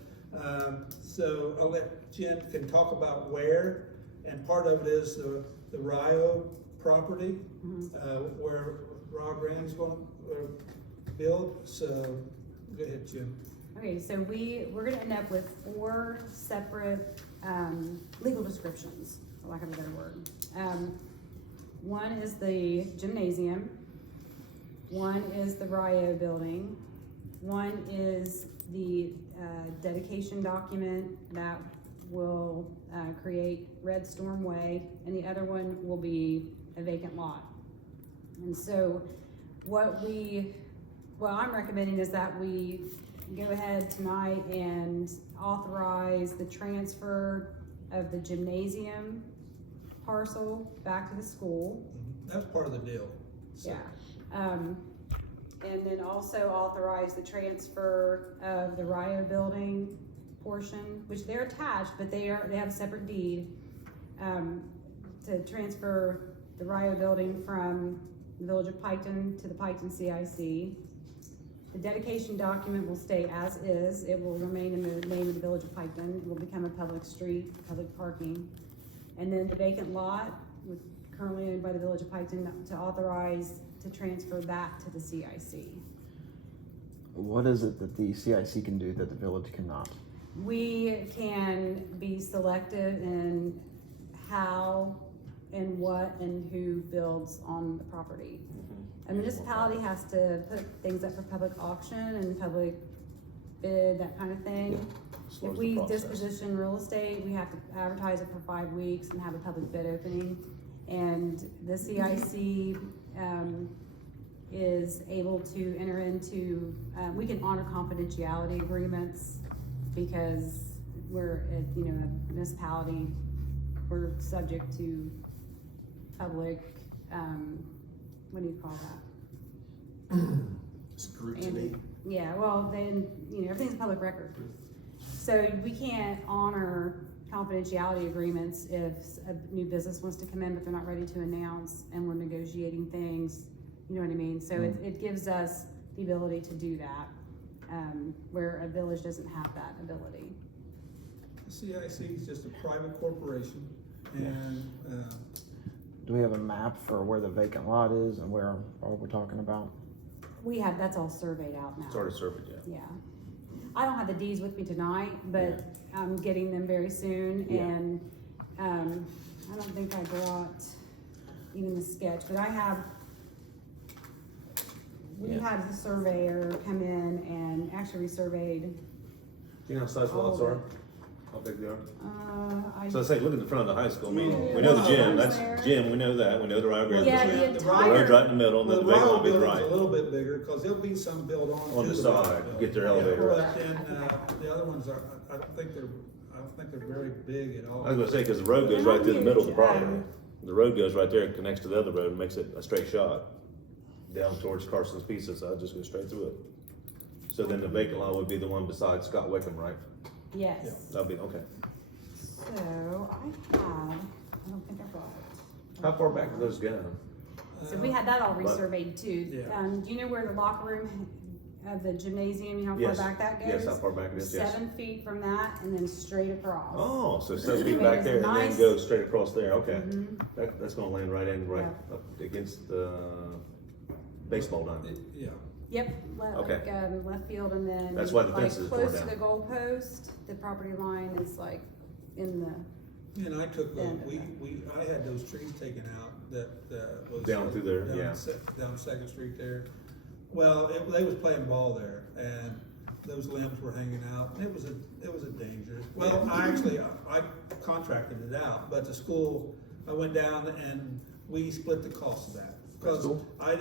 so I'll let Jen can talk about where, and part of it is the Rio property, where Rob Rand's going to build. So go ahead, Jen. Okay, so we're gonna end up with 4 separate legal descriptions, for lack of a better word. One is the gymnasium, one is the Rio building, one is the dedication document that will create Red Storm Way, and the other one will be a vacant lot. And so what I'm recommending is that we go ahead tonight and authorize the transfer of the gymnasium parcel back to the school. That's part of the deal. So. Yeah. And then also authorize the transfer of the Rio building portion, which they're attached, but they have a separate deed, to transfer the Rio building from the village of Piketon to the Piketon CIC. The dedication document will stay as is. It will remain in the name of the village of Piketon. It will become a public street, public parking. And then the vacant lot, with currently owned by the Village of Piketon, to authorize to transfer that to the CIC. What is it that the CIC can do that the village cannot? We can be selective in how and what and who builds on the property. A municipality has to put things up for public auction and public bid, that kind of thing. Slows If the we process. disposition real estate, we have to advertise it for 5 weeks and have a public bid opening. And the CIC, is able to enter into, we can honor confidentiality agreements because we're, a municipality, we're subject to public, what do you call that? Scrutiny. Yeah, well, then, everything's a public record. So we can't honor confidentiality agreements if a new business wants to come in, but they're not ready to announce, and we're negotiating things, you know what I mean? So it gives us the ability to do that, where a village doesn't have that ability. The CIC is just a private corporation, and, Do we have a map for where the vacant lot is and where all we're talking about? That's all surveyed out now. It's already surveyed, yeah. Yeah. I don't have the deeds with me tonight, but I'm getting them very soon, Yeah. and, I don't think I brought even the sketch, but we had the surveyor come in and actually resurveyed, Do you know how size the lots are? How big they are? I. So I say, look at the front of the high school, I mean, we know the gym, that's gym, we know that, we know the right grade. Yeah, The the road's entire, right in the middle, and then the the vacant Ryle lot be the building's right. a little bit bigger, cause there'll be some built on. On to the Ryle side, building. get their elevator. But then, the other ones are, I don't think they're very big at all. I was gonna say, cause the road goes right through the middle of the property. The road goes right there, it connects to the other road, and makes it a straight shot down towards Carson's Pieces, so I'd just go straight through it. So then the vacant lot would be the one beside Scott Wickham, right? yes. That'd be, okay. So I don't think I brought it. How far back do those go? So we had that all resurveyed too. Yeah. Do you know where the locker room of the gymnasium, you know how Yes. far back that goes? Yes, how far back it is, yes. 7 feet from that and then straight across. Oh, so 7 feet I mean, back it's there and then nice. go straight across there, okay. Mhm. That's gonna land right in, right Yeah. up against the baseball diamond. Yeah. Yep, Okay. left field, and then That's why the like fence is torn close to down. the goalpost, the property line is like in the, And I took, Yeah. I had those trees taken out that, was. Down through there, down yeah. Down Second Street there. Well, they was playing ball there, and those limbs were hanging out, and it was a danger. Well, I contracted it out, but the school, I went down and we split the cost of that. That's cool. I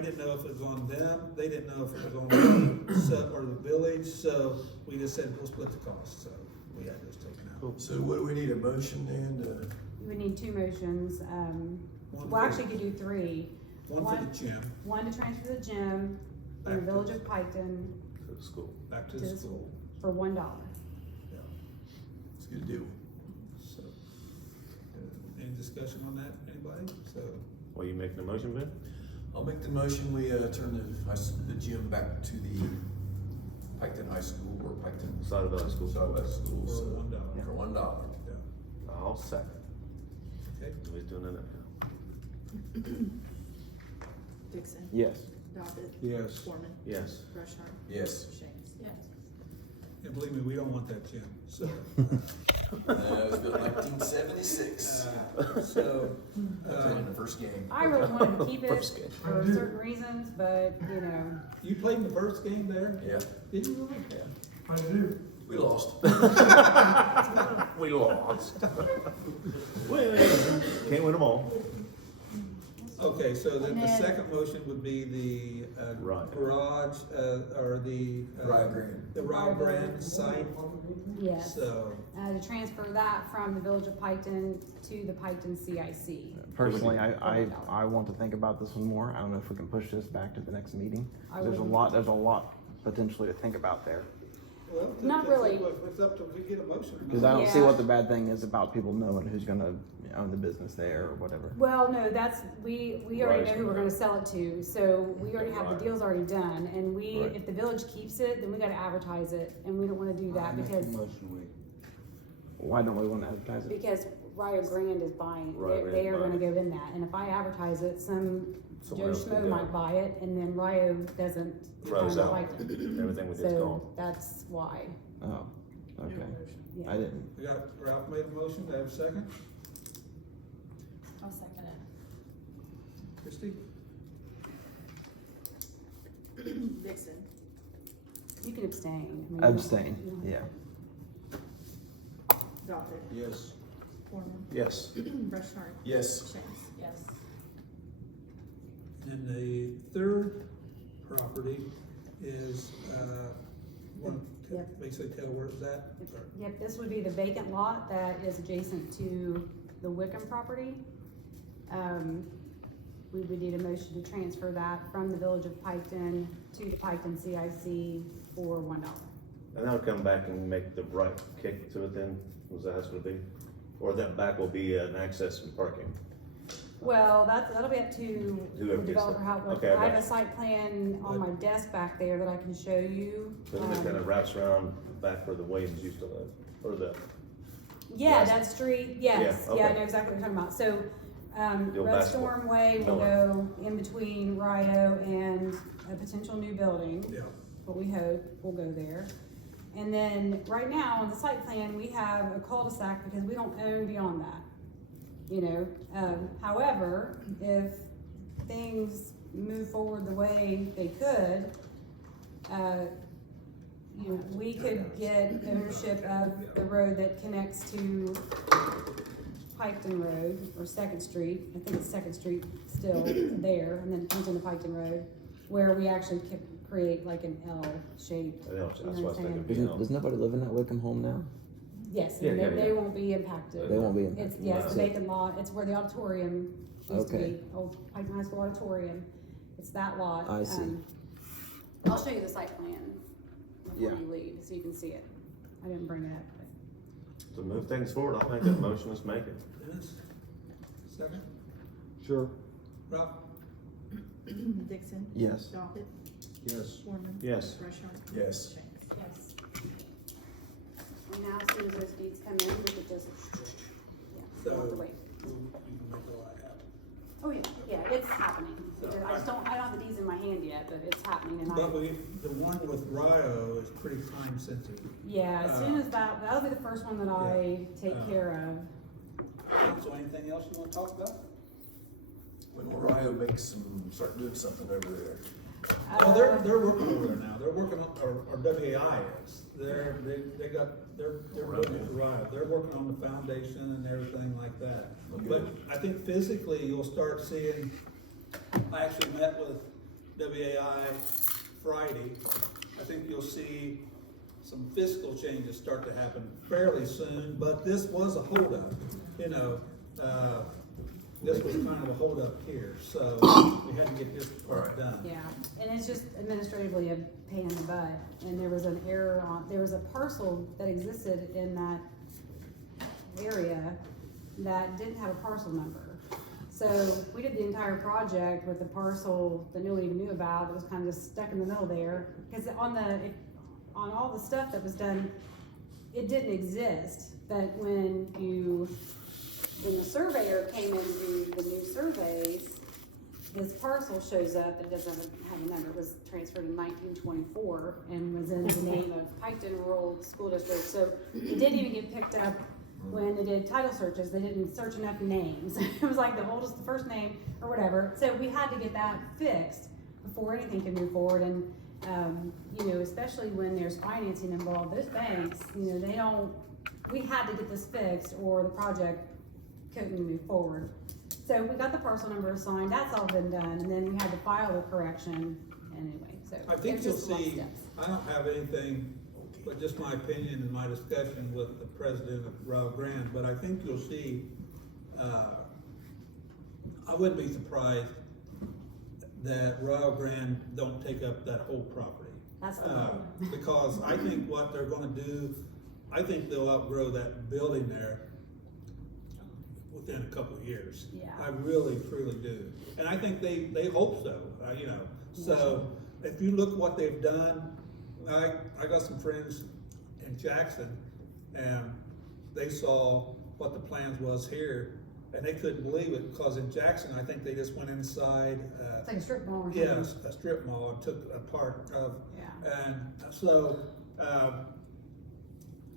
didn't know if it was on them, they didn't know if it was on me, or the village, so we just said, we'll split the cost, so we had those taken out. So what do we need, a motion then to? you would need 2 motions, One well, for- actually you could do 3. One for the gym, One to transfer the gym from the Back to- Village of Piketon To the school. back to to the the school. school for $1. It's a good deal. So, any discussion on that, anybody? So, Well, you making a motion, Ben? I'll make the motion, we, turn the gym back to the Piketon High School or Piketon. Side of the high school. Side of the school, for so, $1. for $1. Yeah. I'll second. Okay. Nobody's doing that now. Dixon, Yes. Dobbit, Yes. Foreman, Yes. Rushhart, Yes. Shanes. And believe me, we don't want that gym, so. It was built 1976. So, I played in the first game. I really wanted to keep it First game. for certain reasons, but, you played in the first game there? Yeah, Did you really? yeah. I do. We lost. We lost. Well, can't win them all. Okay, so then And the then- second motion would be the, Right. garage, or the. Rye Green. The Rye Brand site, yes. so. To transfer that from the Village of Piketon to the Piketon CIC. Personally, I want to think about this one more. I don't know if we can push this back to the next meeting. I There's a would- lot potentially to think about there. Well, Not really. It's up to, we get a motion. Because I don't see Yeah. what the bad thing is about people knowing who's gonna own the business there or whatever. Well, no, we already Right. know who we're gonna sell it to, so we already have Right. the deals already done, and Right. if the village keeps it, then we gotta advertise it, and we don't wanna do that because, Why don't we wanna advertise it? Because Rio Grande is buying, Rio they are Grande's gonna go in that, and if I advertise it, Someone Joe else can Schmo go. might buy it, and then Rio doesn't Rio's find out. like it. Everything with it's So gone. that's why, Oh, okay. yeah. I didn't. We got, Ralph made a motion, do I have a second? I'll second it. Christie? Dixon, You can abstain. I mean, Abstain, you know. yeah. Doppett, Yes. Foreman, Yes. Rushart, Yes. James. Yes. And the third property is, one, Yep. basically tell where it's at. Yep, this would be the vacant lot that is adjacent to the Wickham property. We would need a motion to transfer that from the village of Piketon to the Piketon CIC for $1. And that'll come back and make the right kick to it then, was that how it's gonna be? Or that back will be an access and parking? Well, that'll be up to the Whoever gets developer, that. how, like, Okay, I I have got a you. site plan on my desk back there that I can show you. So then it kind of wraps around back where the Williams used to live, or the, Yeah, West. that street, yes, Yeah, yeah, I okay. know exactly what you're talking about, so, The old Red basketball Storm Way will go in between Rio and a potential new building. Yeah. What we hope will go there. And then, right now, on the site plan, we have a cul-de-sac because we don't own beyond that. You know, however, if things move forward the way they could, you know, we could get ownership of the road that connects to Piketon Road, or Second Street, I think it's Second Street still there, and then it comes into Piketon Road, where we actually can create like an L shape. I know, that's You know what I was what I'm thinking. saying? Does nobody live in that Wickham home now? Yes, Yeah, and yeah, they yeah. won't be impacted. They won't be It's, impacted. yes, the So- vacant lot, it's where the auditorium used to Okay. be, old Piketon High School auditorium, it's that lot. I see. I'll show you the site plan before Yeah. you leave, so you can see it. I didn't bring it up, but. to move things forward, I'll make that motion, let's make it. Dennis? Second? Sure. Ralph? Dixon, Yes. Doppett, Yes. Foreman. Yes. Rushart. Yes. James. Yes. And now, as soon as those deeds come in, we could just, yeah, So- walk away. You can make all that happen. Oh, yeah, it's happening. I just don't have the deeds in my hand yet, but it's happening, and But the one with Rio is pretty time sensitive. yeah, as soon as that'll be the first one that I take care of. Council, anything else you wanna talk about? When Rio start doing something over there. Well, they're working over there now, they're working on, or WAI is, they're looking at Rio, they're working on the foundation and everything like that. But I think physically, you'll start seeing, I actually met with WAI Friday, I think you'll see some fiscal changes start to happen fairly soon, but this was a holdup, you know, this was kind of a holdup here, so we had to get this part done. Yeah, and it's just administratively a pain in the butt, and there was an error there was a parcel that existed in that area that didn't have a parcel number. So we did the entire project with the parcel that no one even knew about, it was kind of just stuck in the middle there. Because on all the stuff that was done, it didn't exist, but when the surveyor came in to do the new surveys, this parcel shows up, it doesn't have a number, it was transferred in 1924 and was in the name of Piketon Rural School District, so it didn't even get picked up when they did title searches, they didn't search enough names. It was like the first name or whatever, so we had to get that fixed before anything could move forward, and you know, especially when there's financing involved, those banks, you know, we had to get this fixed or the project couldn't move forward. So we got the parcel number assigned, that's all been done, and then we had to file the correction anyway, so. I think there's you'll just a lot of see, steps. I don't have anything, but just my opinion and my discussion with the president of Rio Grande, but I think you'll see, I wouldn't be surprised that Rio Grande don't take up that whole property. That's the goal. Because I think what they're gonna do, I think they'll outgrow that building there within a couple of years. Yeah. I really, truly do. And I think they hope so, you know. So if you look what they've done, I got some friends in Jackson, and they saw what the plans was here, and they couldn't believe it, because in Jackson, I think they just went inside, It's like a strip mall or something. yes, a strip mall, and took a part of, Yeah. and so,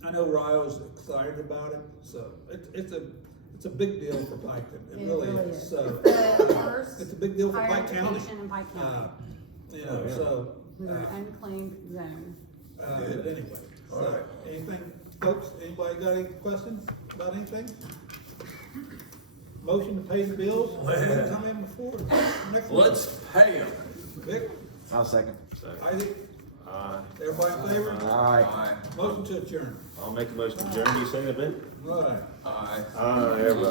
I know Ryo's excited about it, so it's a big deal for Piketon, it really is, so. It's the first It's a big deal for higher Pike County. education in Pike County. You know, Oh, yeah. so, We're an unclaimed zone. but anyway, All so, right. anything, folks, anybody got any questions about anything? Motion to pay the bills, come in before, next one. Let's pay them. Vic, I'll second. Isaac, Aye. everybody in favor? Aye. Motion to adjourn. I'll make a motion to adjourn. You say that, Ben? All right. Aye. Aye, everybody.